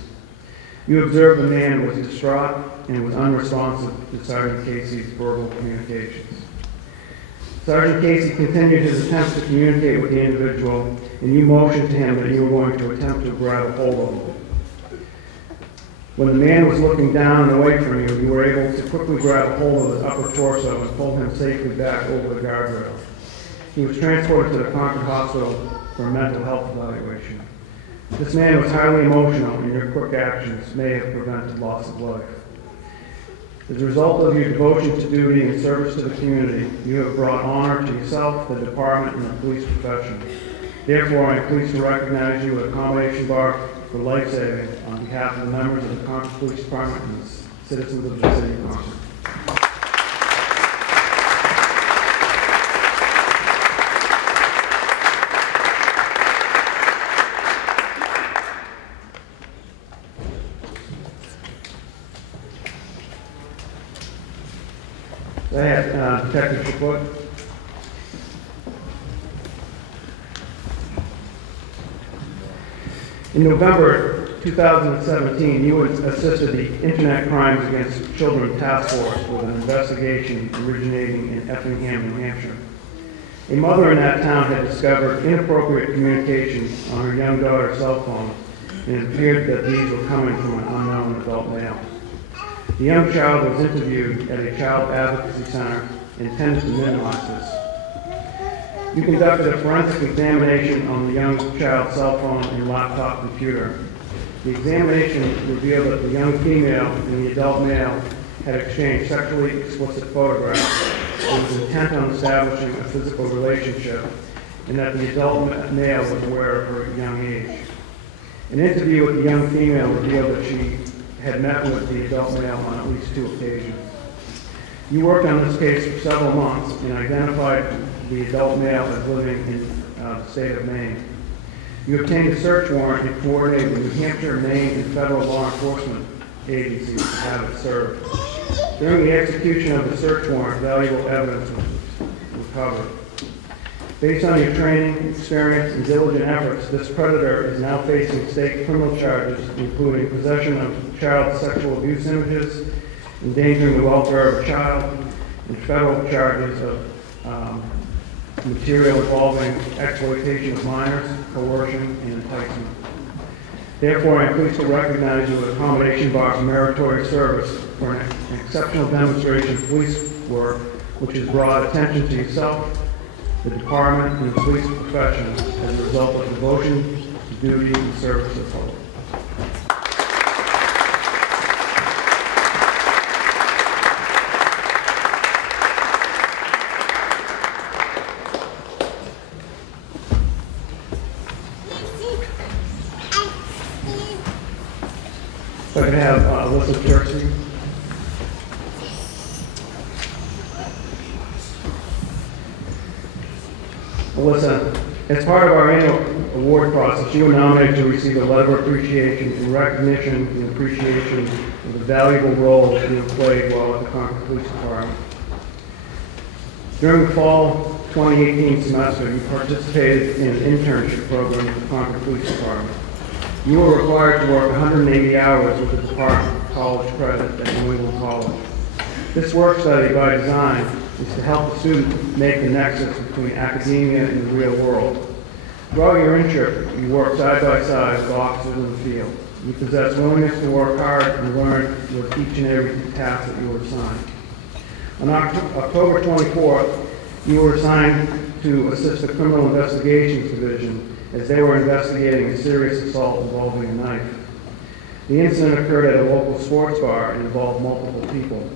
You observed the man was distraught and was unresponsive to Sergeant Casey's verbal communications. Sergeant Casey continued his attempts to communicate with the individual, and you motioned to him that you were going to attempt to grab a hold of him. When the man was looking down and away from you, you were able to quickly grab a hold of his upper torso and pull him safely back over the guardrail. He was transported to the Concord Hospital for a mental health evaluation. This man was highly emotional, and your quick actions may have prevented loss of life. As a result of your devotion to duty and service to the community, you have brought honor to yourself, the department, and the police profession. Therefore, I am pleased to recognize you with a combination bar for life-saving on behalf of the members of the Concord Police Department and the citizens of the city of Concord. I have Detective Shaput. In November 2017, you assisted the Internet Crimes Against Children Task Force with an investigation originating in Effingham, New Hampshire. A mother in that town had discovered inappropriate communication on her young daughter's cell phone, and it appeared that these were coming from an unknown adult male. The young child was interviewed at a child advocacy center intended to minimize this. You conducted a forensic examination on the young child's cell phone and laptop computer. The examination revealed that the young female and the adult male had exchanged sexually explicit photographs with intent on establishing a physical relationship, and that the adult male was aware of her young age. An interview with the young female revealed that she had met with the adult male on at least 2 occasions. You worked on this case for several months and identified the adult male as living in the state of Maine. You obtained a search warrant and coordinated with New Hampshire, Maine, and federal law enforcement agencies to have it served. During the execution of the search warrant, valuable evidence was recovered. Based on your training, experience, and diligent efforts, this predator is now facing state criminal charges, including possession of child sexual abuse images, endangering the welfare of a child, and federal charges of material involving exploitation of minors, coercion, and enticement. Therefore, I am pleased to recognize you with a combination bar for meritorious service for an exceptional demonstration of police work, which has brought attention to yourself, the department, and the police profession as a result of devotion to duty and service to the public. So I can have Alyssa Kersey. Alyssa, as part of our annual award process, you were nominated to receive a letter of appreciation in recognition and appreciation of the valuable role you have played while at the Concord Police Department. During the fall 2018 semester, you participated in an internship program with the Concord Police Department. You were required to work 180 hours with the department college credit at New England College. This work study, by design, is to help the student make the nexus between academia and the real world. Throughout your internship, you work side by side with officers in the field. You possess willingness to work hard and learn with each and every task that you were assigned. On October 24th, you were assigned to assist the Criminal Investigations Division as they were investigating a serious assault involving a knife. The incident occurred at a local sports bar and involved multiple people.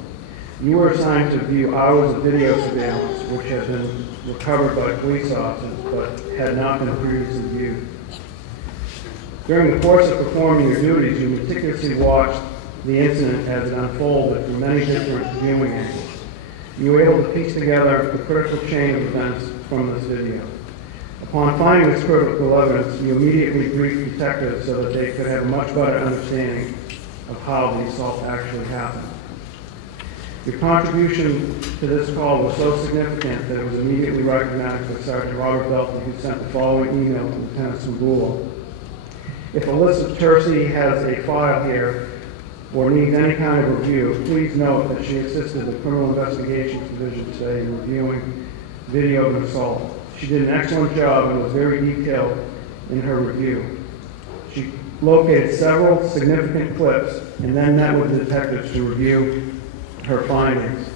You were assigned to view hours of video surveillance, which had been recovered by police officers, but had not been previously viewed. During the course of performing your duties, you meticulously watched the incident as it unfolded from many different viewing angles. You were able to piece together the critical chain of events from this video. Upon finding this critical evidence, you immediately briefed detectives so that they could have a much better understanding of how the assault actually happened. Your contribution to this call was so significant that it was immediately recognized by Sergeant Robert Belton, who sent the following email to Lieutenant Smbulo. If Alyssa Tercy has a file here or needs any kind of review, please note that she assisted the Criminal Investigations Division today in reviewing video of an assault. She did an excellent job and was very detailed in her review. She located several significant clips and then met with the detectives to review her findings.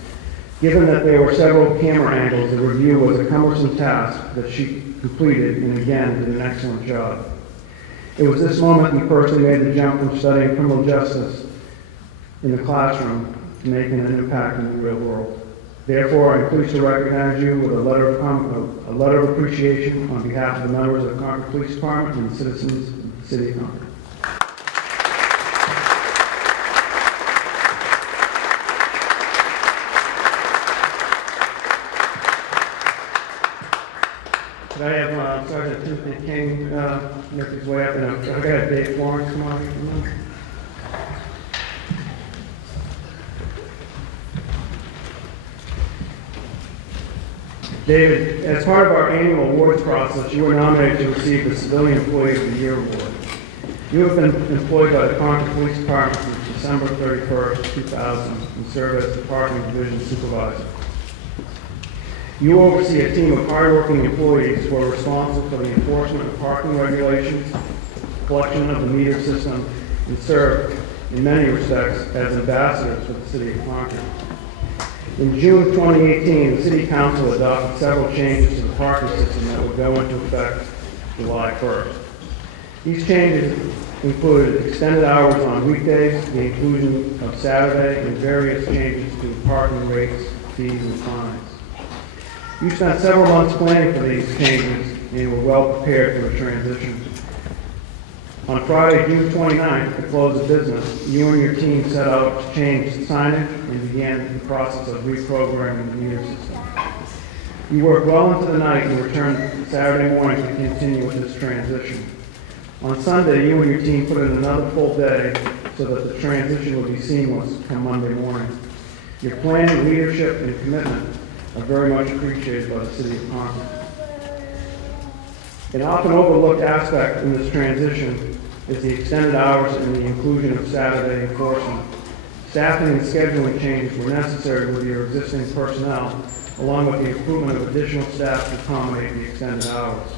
Given that there were several camera angles, the review was a cumbersome task that she completed and again did an excellent job. It was this moment you personally made the jump from studying criminal justice in the classroom to making an impact in the real world. Therefore, I'm pleased to recognize you with a letter of appreciation on behalf of the members of the Concord Police Department and the citizens of the City of Concord. Could I have Sergeant Timothy King make his way up, and I've got Dave Florence come on here. David, as part of our annual awards process, you were nominated to receive the Civilian Employee of the Year Award. You have been employed by the Concord Police Department since December 31st, 2000, and serve as Department Division Supervisor. You oversee a team of hardworking employees who are responsible for the enforcement of parking regulations, collection of the meter system, and serve, in many respects, as ambassadors for the City of Concord. In June 2018, the City Council adopted several changes to the parking system that would go into effect July 1st. These changes included extended hours on weekdays, the inclusion of Saturday, and various changes to parking rates, fees, and fines. You spent several months planning for these changes and were well prepared for the transition. On Friday, June 29th, at the close of business, you and your team set out to change signage and began the process of reprogramming the meter system. You worked well into the night and returned Saturday morning to continue with this transition. On Sunday, you and your team put in another full day so that the transition would be seamless come Monday morning. Your planning, leadership, and commitment are very much appreciated by the City of Concord. An often overlooked aspect in this transition is the extended hours and the inclusion of Saturday enforcement. Staffing and scheduling changes were necessary with your existing personnel, along with the recruitment of additional staff to accommodate the extended hours.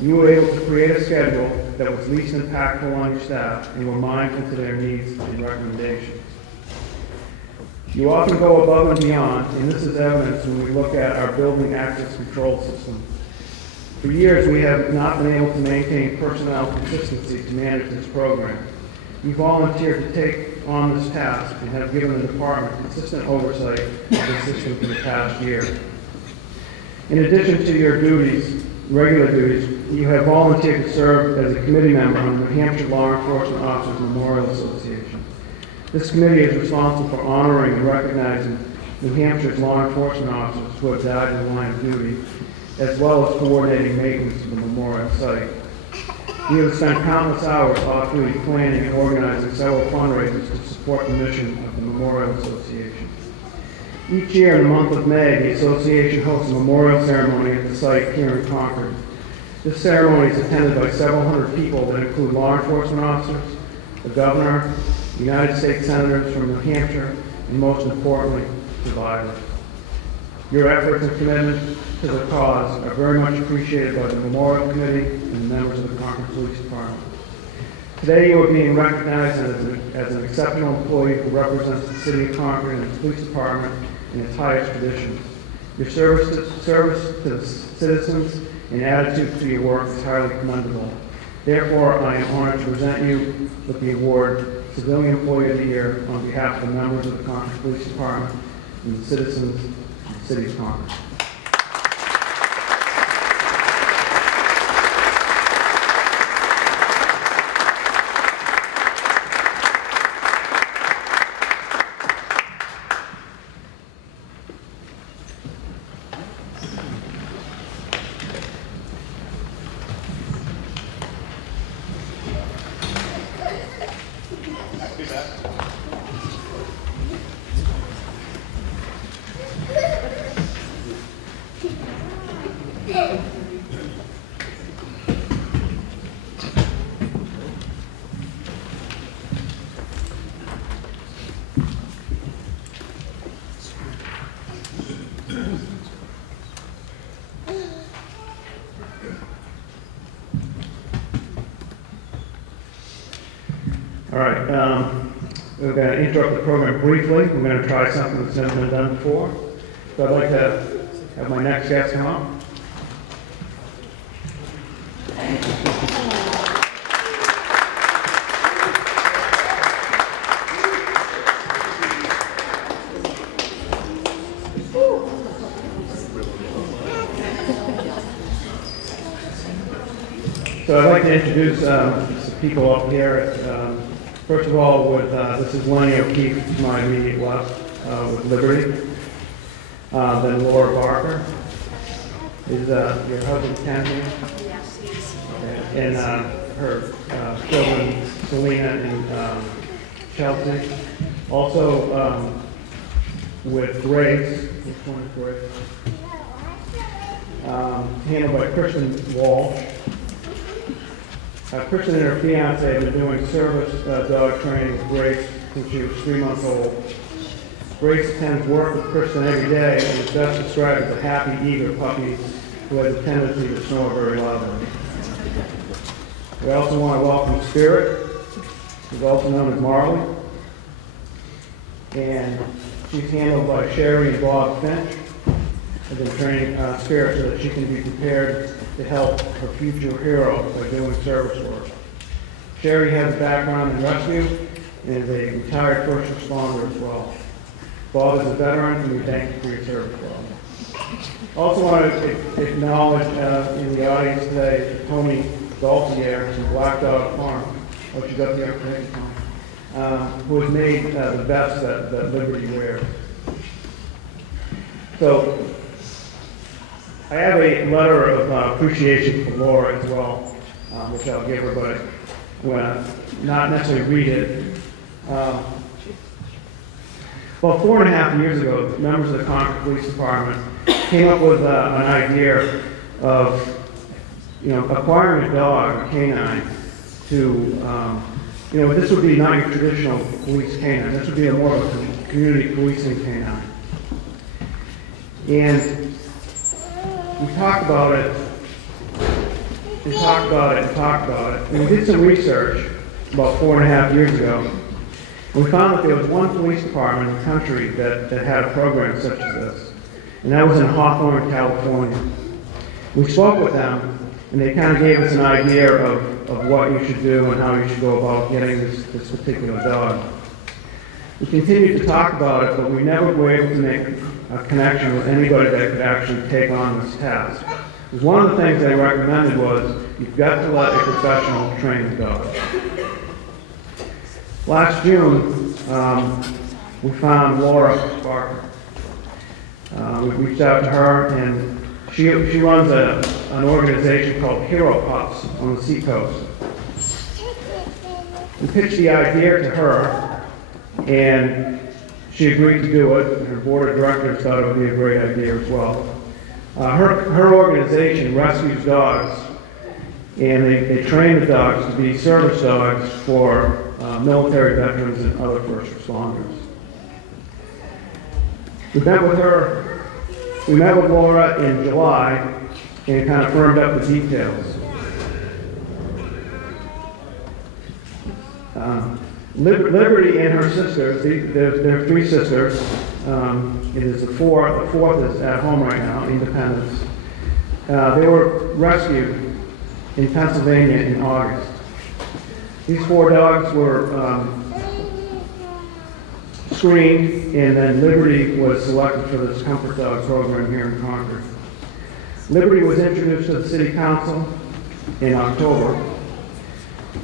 You were able to create a schedule that was least impactful on your staff and were mindful to their needs and recommendations. You often go above and beyond, and this is evidenced when we look at our building access control system. For years, we have not been able to maintain personnel consistency to manage this program. You volunteered to take on this task and have given the department consistent oversight of the system for the past year. In addition to your duties, regular duties, you have volunteered to serve as a committee member on the New Hampshire Law Enforcement Officers Memorial Association. This committee is responsible for honoring and recognizing New Hampshire's law enforcement officers who have died in the line of duty, as well as coordinating maintenance of the memorial site. You have spent countless hours off-duty planning and organizing several fundraisers to support the mission of the Memorial Association. Each year in the month of May, the association hosts a memorial ceremony at the site here in Concord. This ceremony is attended by several hundred people that include law enforcement officers, the governor, United States senators from New Hampshire, and most importantly, survivors. Your efforts and commitment to the cause are very much appreciated by the Memorial Committee and the members of the Concord Police Department. Today you are being recognized as an exceptional employee who represents the City of Concord and its Police Department in its highest traditions. Your service to the citizens and attitude to your work is highly commendable. Therefore, I am honored to present you with the award Civilian Employee of the Year on behalf of the members of the Concord Police Department and the citizens of the City of Concord. All right, we're going to interrupt the program briefly. We're going to try something that's never been done before. So I'd like to have my next guest come up. So I'd like to introduce some people up here. First of all, this is Lenny O'Keefe to my immediate left with Liberty. Then Laura Barker. Is your husband Ken here? Yes, he is. Okay. And her children, Selena and Chelsea. Also with Grace. Which one is Grace? Handled by Kristen Walsh. Kristen and her fiance have been doing service dog training with Grace since she was 3 months old. Grace attends work with Kristen every day and is best described as a happy, eager puppy who has a tendency to snore very loudly. We also want to welcome Spirit, who's also known as Marley. And she's handled by Sherry and Bob Finch. Have been training Spirit so that she can be prepared to help her future hero by doing service work. Sherry has a background in rescue and is a retired first responder as well. Bob is a veteran, and we thank you for your service, Bob. Also want to acknowledge in the audience today Tony Galtier from Black Dog Farm. Oh, she's up there. Who has made the vest that Liberty wears. So, I have a letter of appreciation for Laura as well, which I'll give her, but I will not necessarily read it. About 4.5 years ago, members of the Concord Police Department came up with an idea of, acquiring a dog, a canine, to, this would be not your traditional police canine. This would be more of a community policing canine. And we talked about it, and talked about it, and talked about it. And we did some research about 4.5 years ago. And we found that there was one police department in the country that had a program such as this. And that was in Hawthorne, California. We spoke with them, and they kind of gave us an idea of what you should do and how you should go about getting this particular dog. We continued to talk about it, but we never were able to make a connection with anybody that could actually take on this task. Because one of the things they recommended was, you've got to let a professional train the dog. Last June, we found Laura Barker. We reached out to her, and she runs an organization called Hero Pups on the Seacoast. We pitched the idea to her, and she agreed to do it, and her board of directors thought it would be a great idea as well. Her organization rescues dogs, and they train the dogs to be service dogs for military veterans and other first responders. We met with Laura in July and kind of firmed up the details. Liberty and her sisters, there are 3 sisters. It is the fourth is at home right now, Independence. They were rescued in Pennsylvania in August. These 4 dogs were screened, and then Liberty was selected for this Comfort Dog program here in Concord. Liberty was introduced to the City Council in October,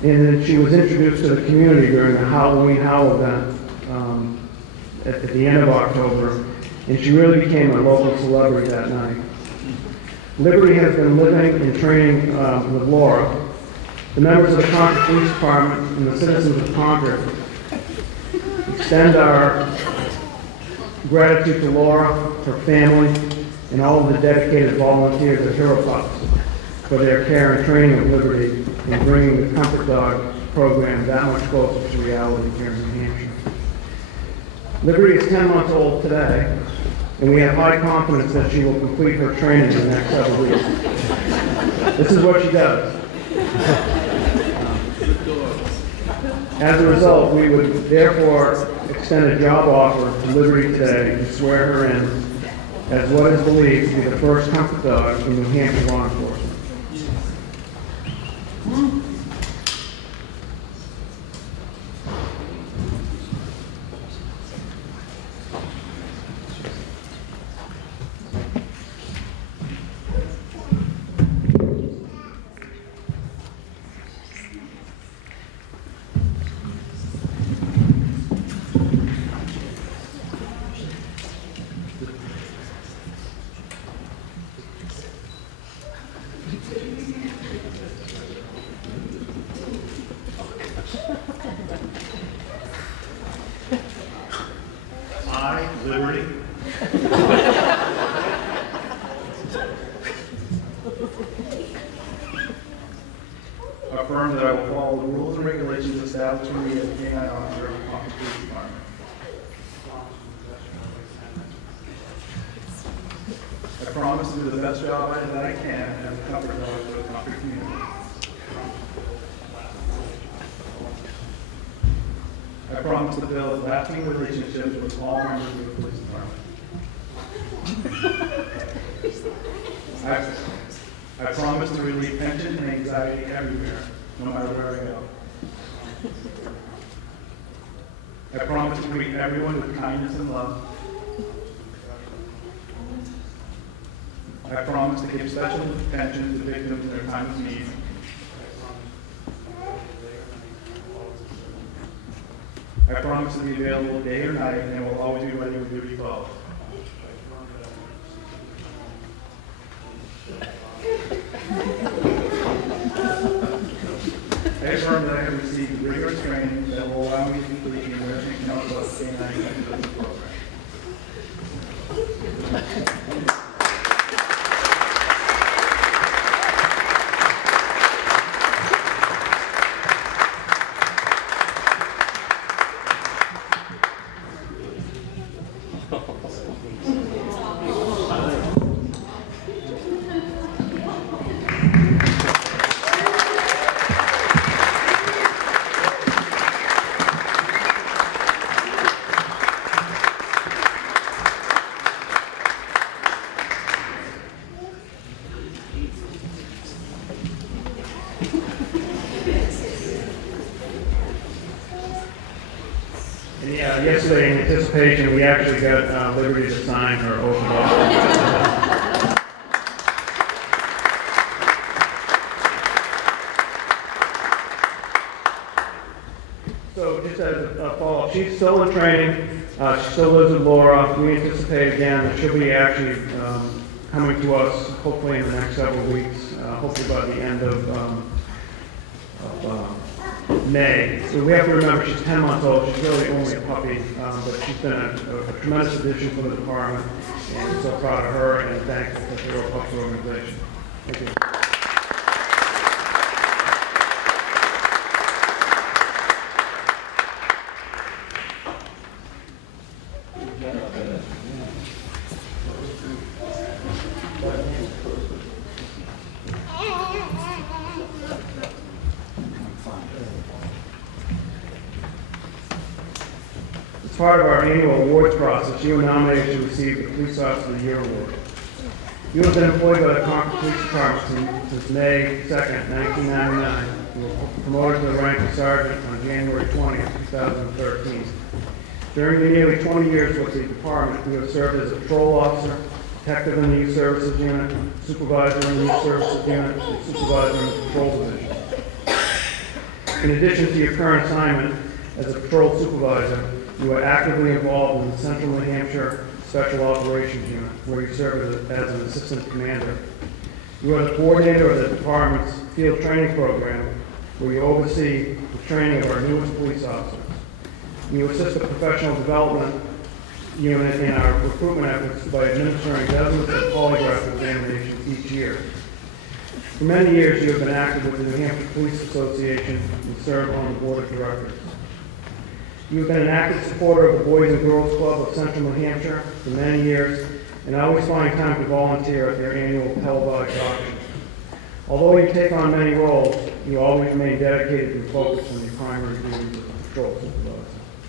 and then she was introduced to the community during the Halloween Howl event at the end of October, and she really became a local celebrity that night. Liberty has been living and training with Laura. The members of the Concord Police Department and the citizens of Concord extend our gratitude to Laura, her family, and all of the dedicated volunteers at Hero Pups for their care and training of Liberty and bringing the Comfort Dog program that much closer to reality here in New Hampshire. Liberty is 10 months old today, and we have high confidence that she will complete her training in the next several weeks. This is what she does. As a result, we would therefore extend a job offer to Liberty today to swear her in as what is believed to be the first Comfort Dog in New Hampshire law enforcement. I, Liberty, affirm that I will follow the rules and regulations established for me as a canine officer of the Concord Police Department. I promise to do the best job that I can as a comfort dog for the Concord community. I promise to build lasting relationships with all members of the police department. I promise to relieve tension and anxiety everywhere, no matter where I go. I promise to treat everyone with kindness and love. I promise to give special attention to victims in their time of need. I promise to be available day or night and will always be ready when duty calls. I affirm that I have received rigorous training that will allow me to complete the American Council of Canine Experts program. And yeah, yesterday in anticipation, we actually got Liberty to sign her oath of office. So just as a follow-up, she's still in training. She still lives with Laura. We anticipate again that she'll be actually coming to us hopefully in the next several weeks, hopefully by the end of May. So we have to remember she's 10 months old. She's really only a puppy, but she's been a tremendous addition for the department, and I'm so proud of her and thankful for the Hero Pups organization. Thank you. As part of our annual awards process, you were nominated to receive the Police Officer of the Year Award. You have been employed by the Concord Police Department since May 2nd, 1999. You were promoted to the rank of sergeant on January 20th, 2013. During the nearly 20 years with the department, you have served as a patrol officer, detective in the youth services unit, supervisor in the youth services unit, and supervisor in the patrol division. In addition to your current assignment as a patrol supervisor, you are actively involved in the Central New Hampshire Special Operations Unit, where you serve as an assistant commander. You are the coordinator of the department's field training program, where you oversee the training of our newest police officers. You assist the professional development unit in our recruitment efforts by administering dozens of polygraph examinations each year. For many years, you have been active with the New Hampshire Police Association and served on the board of directors. You have been an active supporter of the Boys and Girls Club of Central New Hampshire for many years, and always find time to volunteer at their annual televised auction. Although you take on many roles, you always remain dedicated and focused on your primary duties as a patrol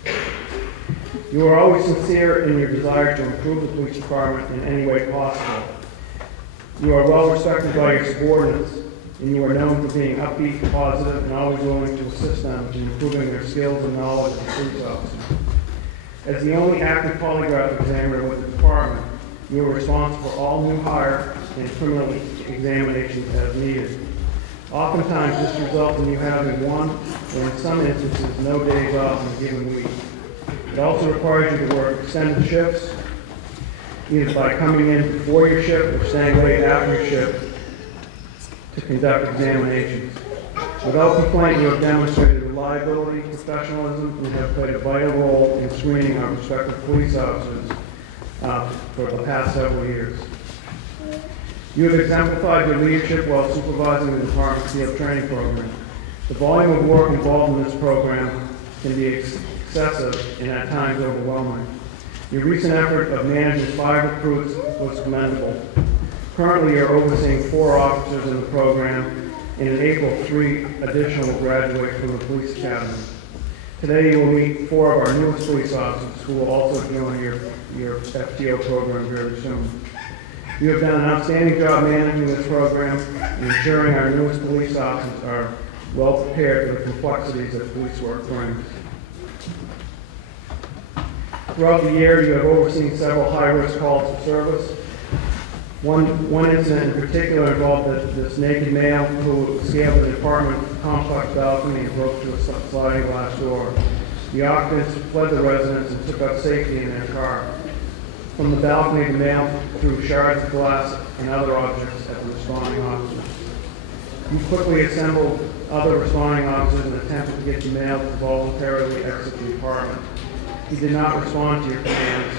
supervisor. You are always sincere in your desire to improve the police department in any way possible. You are well respected by your subordinates, and you are known for being upbeat, positive, and always willing to assist them in improving their skills and knowledge as police officers. As the only active polygraph examiner with the department, you are responsible for all new hire and criminal examinations as needed. Oftentimes, this results in you having one, or in some instances, no days off in a given week. It also requires you to work extended shifts, either by coming in before your shift or staying late after your shift to conduct examinations. Without complaint, you have demonstrated reliability, professionalism, and have played a vital role in screening our respective police officers for the past several years. You have exemplified your leadership while supervising the department's field training program. The volume of work involved in this program can be excessive and at times overwhelming. Your recent effort of managing 5 recruits was commendable. Currently, you're overseeing 4 officers in the program, and in April, 3 additional will graduate from the police academy. Today, you will meet 4 of our newest police officers who will also join your FTO program very soon. You have done an outstanding job managing this program and ensuring our newest police officers are well prepared for the complexities that police work brings. Throughout the year, you have overseen several high-risk calls for service. One incident in particular involved this naked male who scaled the apartment complex balcony and broke through a sliding glass door. The occupants fled the residence and took up safety in their car. From the balcony, the male threw shards of glass and other objects at the responding officers. You quickly assembled other responding officers and attempted to get the male to voluntarily exit the apartment. He did not respond to your commands,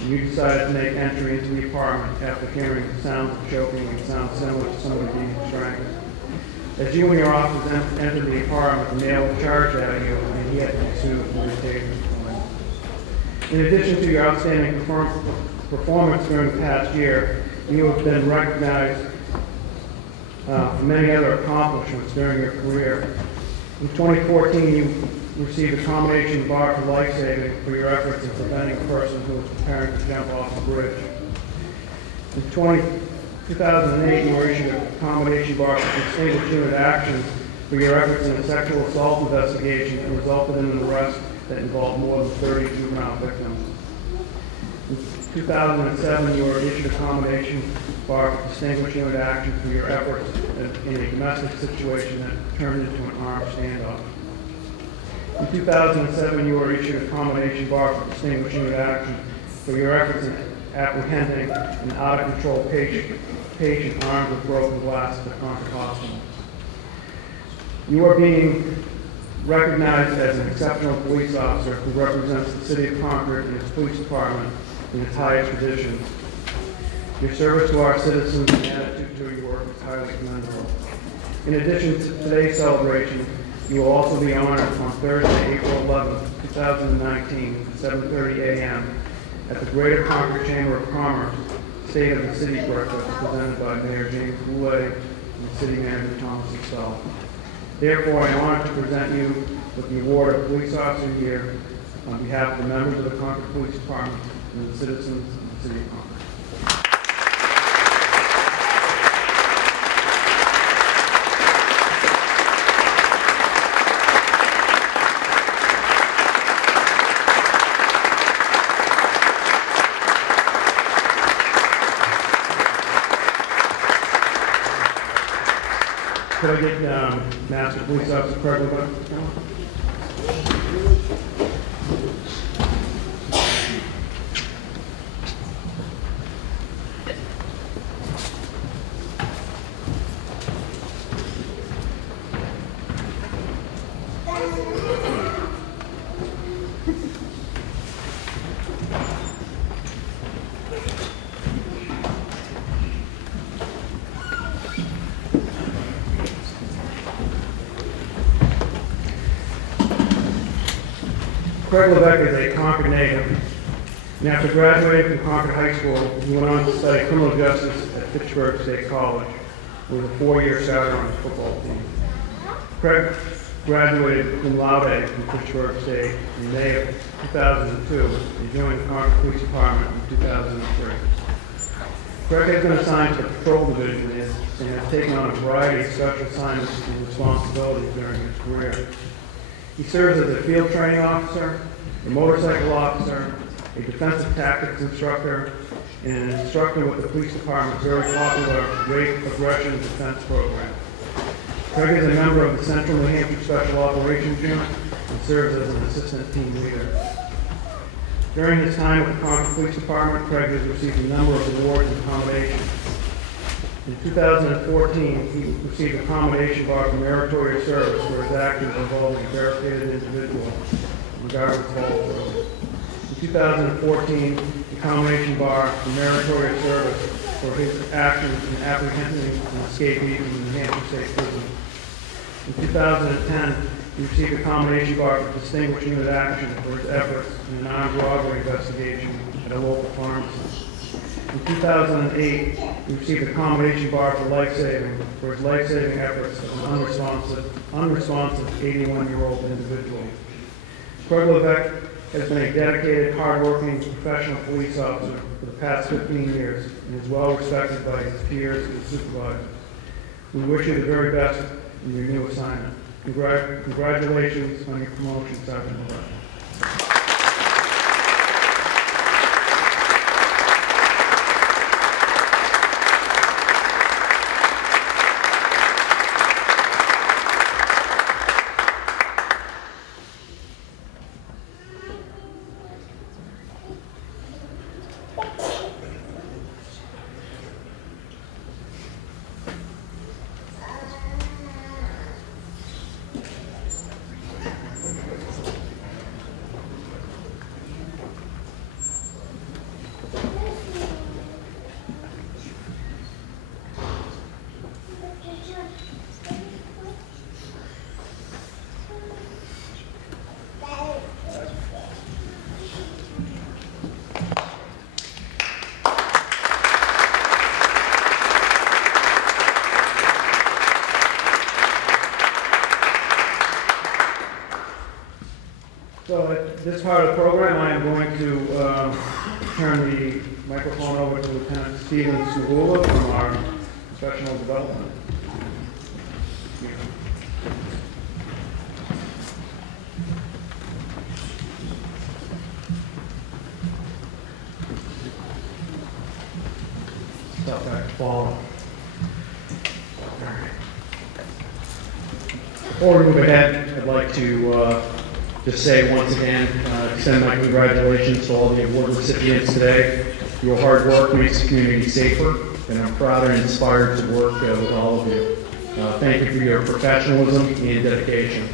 and you decided to make entry into the apartment after hearing sounds of choking and sounds similar to somebody being strangled. As you and your officers entered the apartment, the male charged at you, and he had to be pursued with a taser. In addition to your outstanding performance during the past year, you have been recognized for many other accomplishments during your career. In 2014, you received a combination bar for life-saving for your efforts in preventing a person who was preparing to jump off a bridge. In 2008, you were issued a combination bar for distinguished unit action for your efforts in a sexual assault investigation that resulted in an arrest that involved more than 30 juvenile victims. In 2007, you were issued a combination bar for distinguished unit action for your efforts in a domestic situation that turned into an armed standoff. In 2007, you were issued a combination bar for distinguished unit action for your efforts in apprehending an out-of-control patient armed with broken glass at the Concord Hospital. You are being recognized as an exceptional police officer who represents the city of Concord and its police department in its highest traditions. Your service to our citizens and attitude to your work is highly commendable. In addition to today's celebration, you will also be honored on Thursday, April 11, 2019, at 7:30 a.m. at the Greater Concord Chamber of Commerce State of the City breakfast presented by Mayor James Goulet and City Manager Thomas himself. Therefore, I am honored to present you with the award of Police Officer of the Year on behalf of the members of the Concord Police Department and the citizens of the City of Concord. I get Master Police Officer Craig Levesque? Craig Levesque is a Concord native, and after graduating from Concord High School, he went on to study criminal justice at Fitchburg State College, with a 4-year starter on his football team. Craig graduated cum laude from Fitchburg State in May of 2002 and joined the Concord Police Department in 2003. Craig has been assigned to the Patrol Division and has taken on a variety of special assignments and responsibilities during his career. He serves as a field training officer, a motorcycle officer, a defensive tactics instructor, and an instructor with the police department's very popular Rape Aggression Defense Program. Craig is a member of the Central New Hampshire Special Operations Unit and serves as an assistant team leader. During his time with the Concord Police Department, Craig has received a number of awards and commendations. In 2014, he received a commendation bar for meritorious service for his actions involving a barricaded individual on Garwood Falls Road. In 2014, the commendation bar for meritorious service for his actions in apprehending an escapee from the New Hampshire State Prison. In 2010, he received a commendation bar for distinguished unit action for his efforts in an armed robbery investigation at a local pharmacy. In 2008, he received a commendation bar for life-saving for his life-saving efforts of an unresponsive 81-year-old individual. Craig Levesque has been a dedicated, hard-working, professional police officer for the past 15 years and is well respected by his peers and supervisors. We wish you the very best in your new assignment. Congratulations on your promotion, Sergeant Levesque. So at this part of the program, I am going to turn the microphone over to Lieutenant Stephen Smagula from our professional development. Stop back, follow. Before we move ahead, I'd like to just say once again, extend my congratulations to all the award recipients today. Your hard work makes the community safer, and I'm proud and inspired to work with all of you. Thank you for your professionalism and dedication.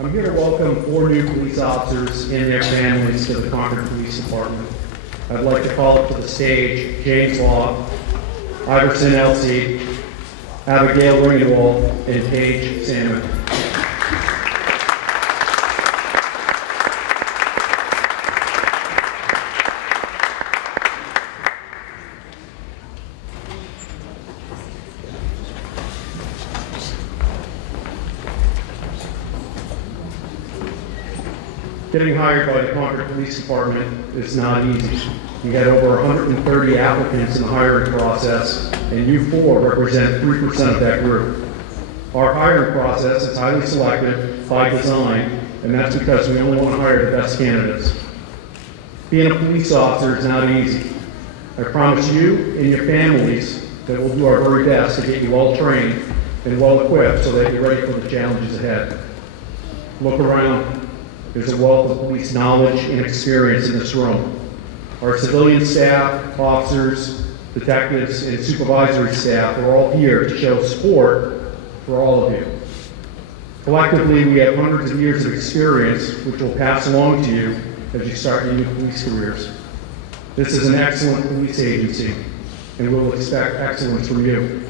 I'm here to welcome 4 new police officers and their families to the Concord Police Department. I'd like to call up to the stage James Law, Iverson Elsie, Abigail Ringwald, and Paige Salmon. Getting hired by the Concord Police Department is not easy. We had over 130 applicants in the hiring process, and you 4 represent 3% of that group. Our hiring process is highly selective by design, and that's because we only want to hire the best candidates. Being a police officer is not easy. I promise you and your families that we'll do our very best to get you well trained and well equipped so that you're ready for the challenges ahead. Look around. There's a wealth of police knowledge and experience in this room. Our civilian staff, officers, detectives, and supervisory staff are all here to show support for all of you. Collectively, we have hundreds of years of experience which we'll pass along to you as you start your new police careers. This is an excellent police agency, and we'll expect excellence from you.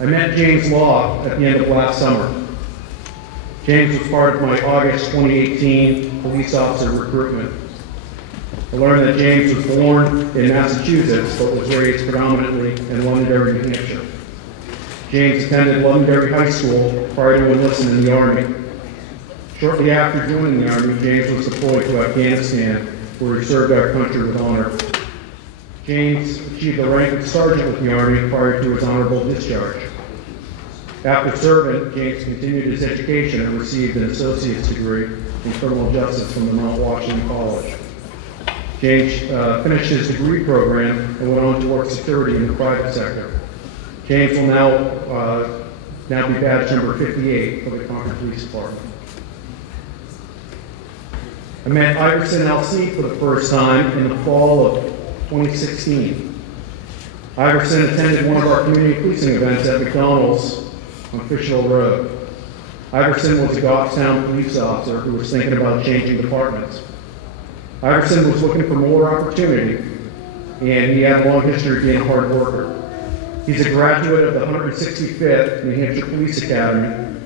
I met James Law at the end of last summer. James was part of my August 2018 police officer recruitment. I learned that James was born in Massachusetts, but was raised predominantly in Londonderry, New Hampshire. James attended Londonderry High School prior to enlisting in the Army. Shortly after joining the Army, James was deployed to Afghanistan, where he served our country with honor. James achieved the rank of sergeant with the Army prior to his honorable discharge. After serving, James continued his education and received an associate's degree in criminal justice from the Mount Washington College. James finished his degree program and went on to work security in the private sector. James will now be badge number 58 for the Concord Police Department. I met Iverson LC for the first time in the fall of 2016. Iverson attended one of our community policing events at McDonald's on Fish Hill Road. Iverson was a Goffstown police officer who was thinking about changing departments. Iverson was looking for more opportunity, and he had a long history of being a hard worker. He's a graduate of the 165th New Hampshire Police Academy.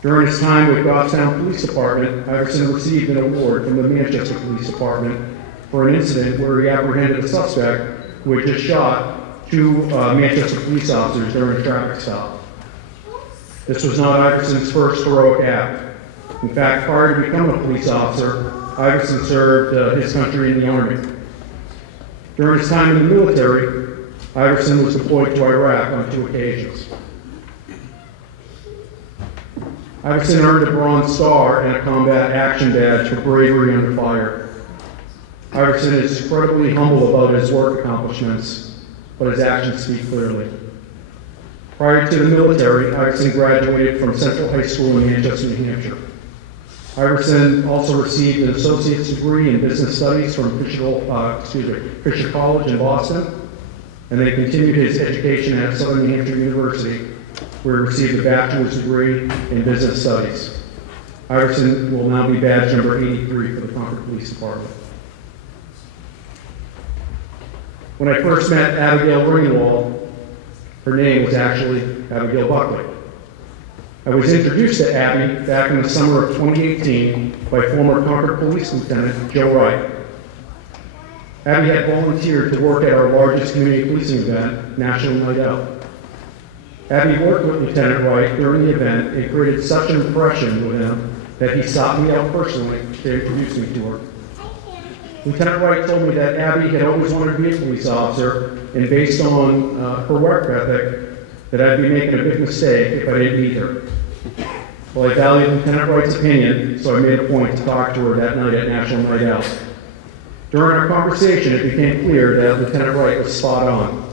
During his time with Goffstown Police Department, Iverson received an award from the Manchester Police Department for an incident where he apprehended a suspect who had just shot two Manchester police officers during a traffic stop. This was not Iverson's first heroic act. In fact, prior to becoming a police officer, Iverson served his country in the Army. During his time in the military, Iverson was deployed to Iraq on 2 occasions. Iverson earned a Bronze Star and a Combat Action Badge for bravery under fire. Iverson is incredibly humble about his work accomplishments, but his actions speak clearly. Prior to the military, Iverson graduated from Central High School in Manchester, New Hampshire. Iverson also received an associate's degree in business studies from Fisher College in Boston, and then continued his education at Southern New Hampshire University, where he received a bachelor's degree in business studies. Iverson will now be badge number 83 for the Concord Police Department. When I first met Abigail Ringwald, her name was actually Abigail Buckley. I was introduced to Abby back in the summer of 2018 by former Concord Police Lieutenant Joe Wright. Abby had volunteered to work at our largest community policing event, National Night Out. Abby worked with Lieutenant Wright during the event and created such an impression with him that he sought me out personally to introduce me to her. Lieutenant Wright told me that Abby had always wanted to be a police officer, and based on her work ethic, that I'd be making a big mistake if I didn't meet her. Well, I valued Lieutenant Wright's opinion, so I made a point to talk to her that night at National Night Out. During our conversation, it became clear that Lieutenant Wright was spot on.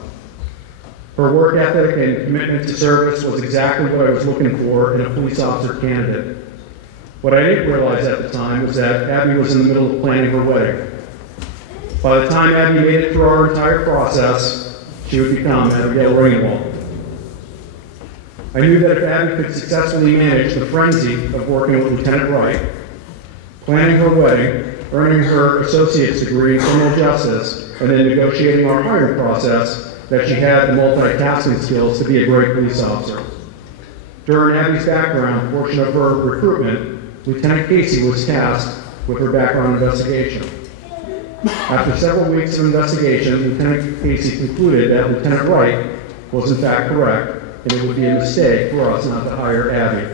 Her work ethic and commitment to service was exactly what I was looking for in a police officer candidate. What I didn't realize at the time was that Abby was in the middle of planning her wedding. By the time Abby made it through our entire process, she would become Abigail Ringwald. I knew that if Abby could successfully manage the frenzy of working with Lieutenant Wright, planning her wedding, earning her associate's degree in criminal justice, and then negotiating our hiring process, that she had the multitasking skills to be a great police officer. During Abby's background portion of her recruitment, Lieutenant Casey was tasked with her background investigation. After several weeks of investigation, Lieutenant Casey concluded that Lieutenant Wright was in fact correct, and it would be a mistake for us not to hire Abby.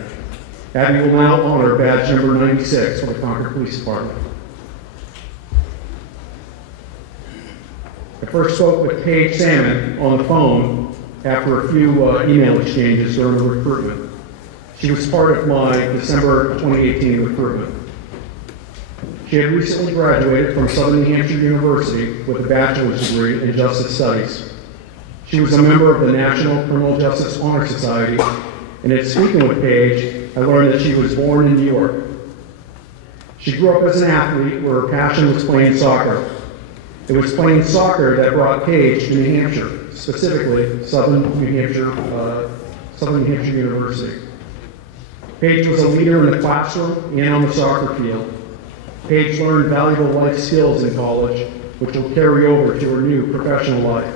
Abby will now honor badge number 96 for the Concord Police Department. I first spoke with Paige Salmon on the phone after a few email exchanges during the recruitment. She was part of my December 2018 recruitment. She had recently graduated from Southern New Hampshire University with a bachelor's degree in justice studies. She was a member of the National Criminal Justice Honor Society, and in speaking with Paige, I learned that she was born in New York. She grew up as an athlete where her passion was playing soccer. It was playing soccer that brought Paige to New Hampshire, specifically Southern New Hampshire University. Paige was a leader in the classroom and on the soccer field. Paige learned valuable life skills in college, which will carry over to her new professional life.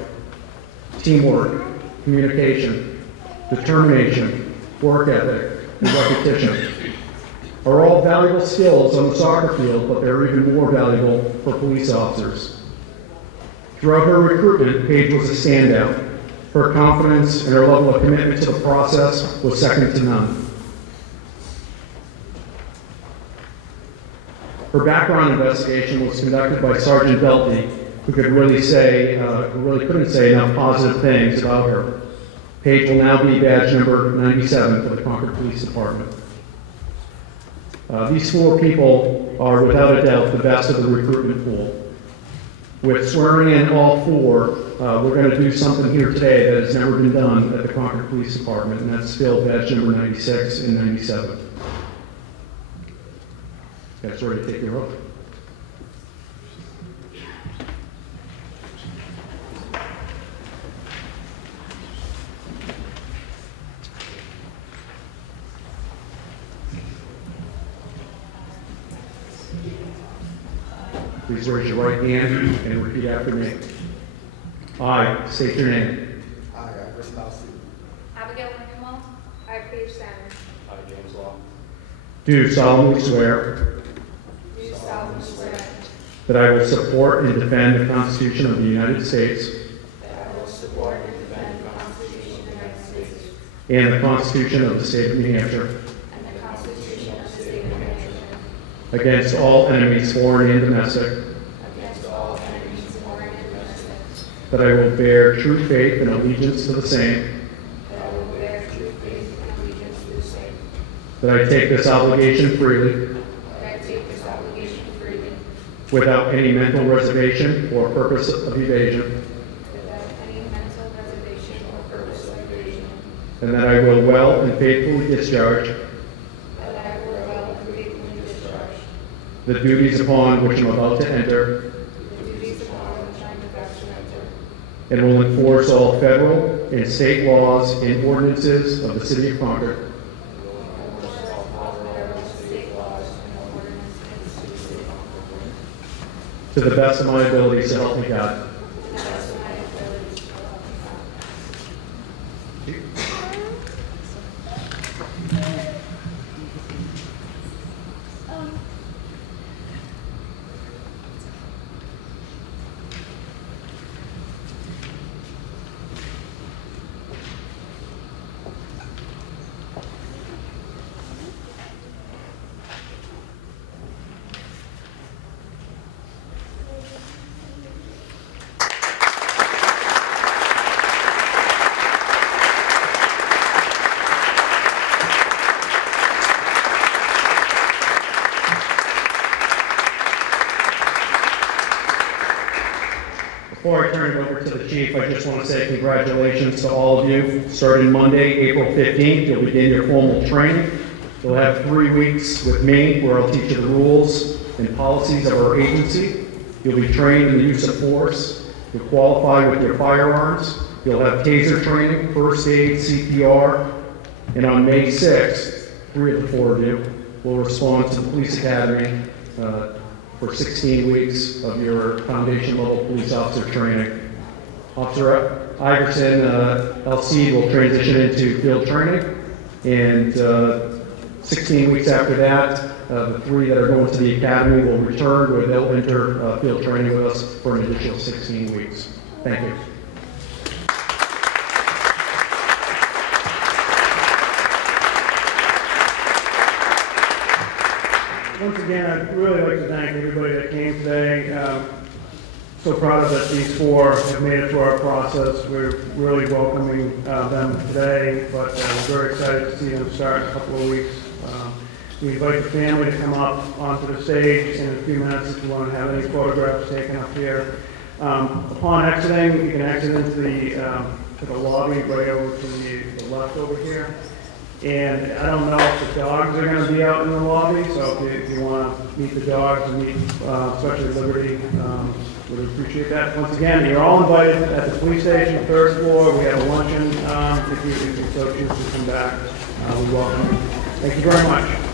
Teamwork, communication, determination, work ethic, and repetition are all valuable skills on the soccer field, but they're even more valuable for police officers. Throughout her recruitment, Paige was a standout. Her confidence and her level of commitment to the process was second to none. Her background investigation was conducted by Sergeant Belty, who couldn't say enough positive things about her. Paige will now be badge number 97 for the Concord Police Department. These four people are without a doubt the best of the recruitment pool. With swearing in all four, we're going to do something here today that has never been done at the Concord Police Department, and that's fill badge number 96 and 97. Guys, ready to take your oath? Please raise your right hand and repeat after me. I state your name. I, Abigail Ringwald. I, Paige Sanders. I, James Law. Do solemnly swear Do solemnly swear that I will support and defend the Constitution of the United States that I will support and defend the Constitution of the United States and the Constitution of the State of New Hampshire and the Constitution of the State of New Hampshire against all enemies, foreign and domestic, against all enemies, foreign and domestic, that I will bear true faith and allegiance to the same, that I will bear true faith and allegiance to the same, that I take this obligation freely that I take this obligation freely without any mental reservation or purpose of evasion, without any mental reservation or purpose of evasion, and that I will well and faithfully discharge and that I will well and faithfully discharge the duties upon which I'm about to enter, the duties upon which I am about to enter, and will enforce all federal and state laws and ordinances of the City of Concord, enforce all federal and state laws and ordinances of the City of Concord, to the best of my abilities, so help me God. to the best of my abilities, so help me God. Before I turn it over to the chief, I just want to say congratulations to all of you. Starting Monday, April 15th, you'll begin your formal training. You'll have 3 weeks with me where I'll teach you the rules and policies of our agency. You'll be trained in the use of force. You'll qualify with your firearms. You'll have taser training, first aid, CPR, and on May 6th, 3 of the 4 of you will respond to the police academy for 16 weeks of your foundation level police officer training. Officer Iverson, LC, will transition into field training, and 16 weeks after that, the 3 that are going to the academy will return, where they'll enter field training with us for an additional 16 weeks. Thank you. Once again, I'd really like to thank everybody that came today. so proud that these four have made it through our process. We're really welcoming them today, but we're very excited to see them start in a couple of weeks. We invite the family to come up onto the stage in a few minutes if you want to have any photographs taken up here. Upon exiting, you can exit into the lobby right over to the left over here. And I don't know if the dogs are going to be out in the lobby, so if you want to meet the dogs and meet especially Liberty, really appreciate that. Once again, you're all invited at the police station, third floor. We have a luncheon if you so choose to come back. We welcome you. Thank you very much.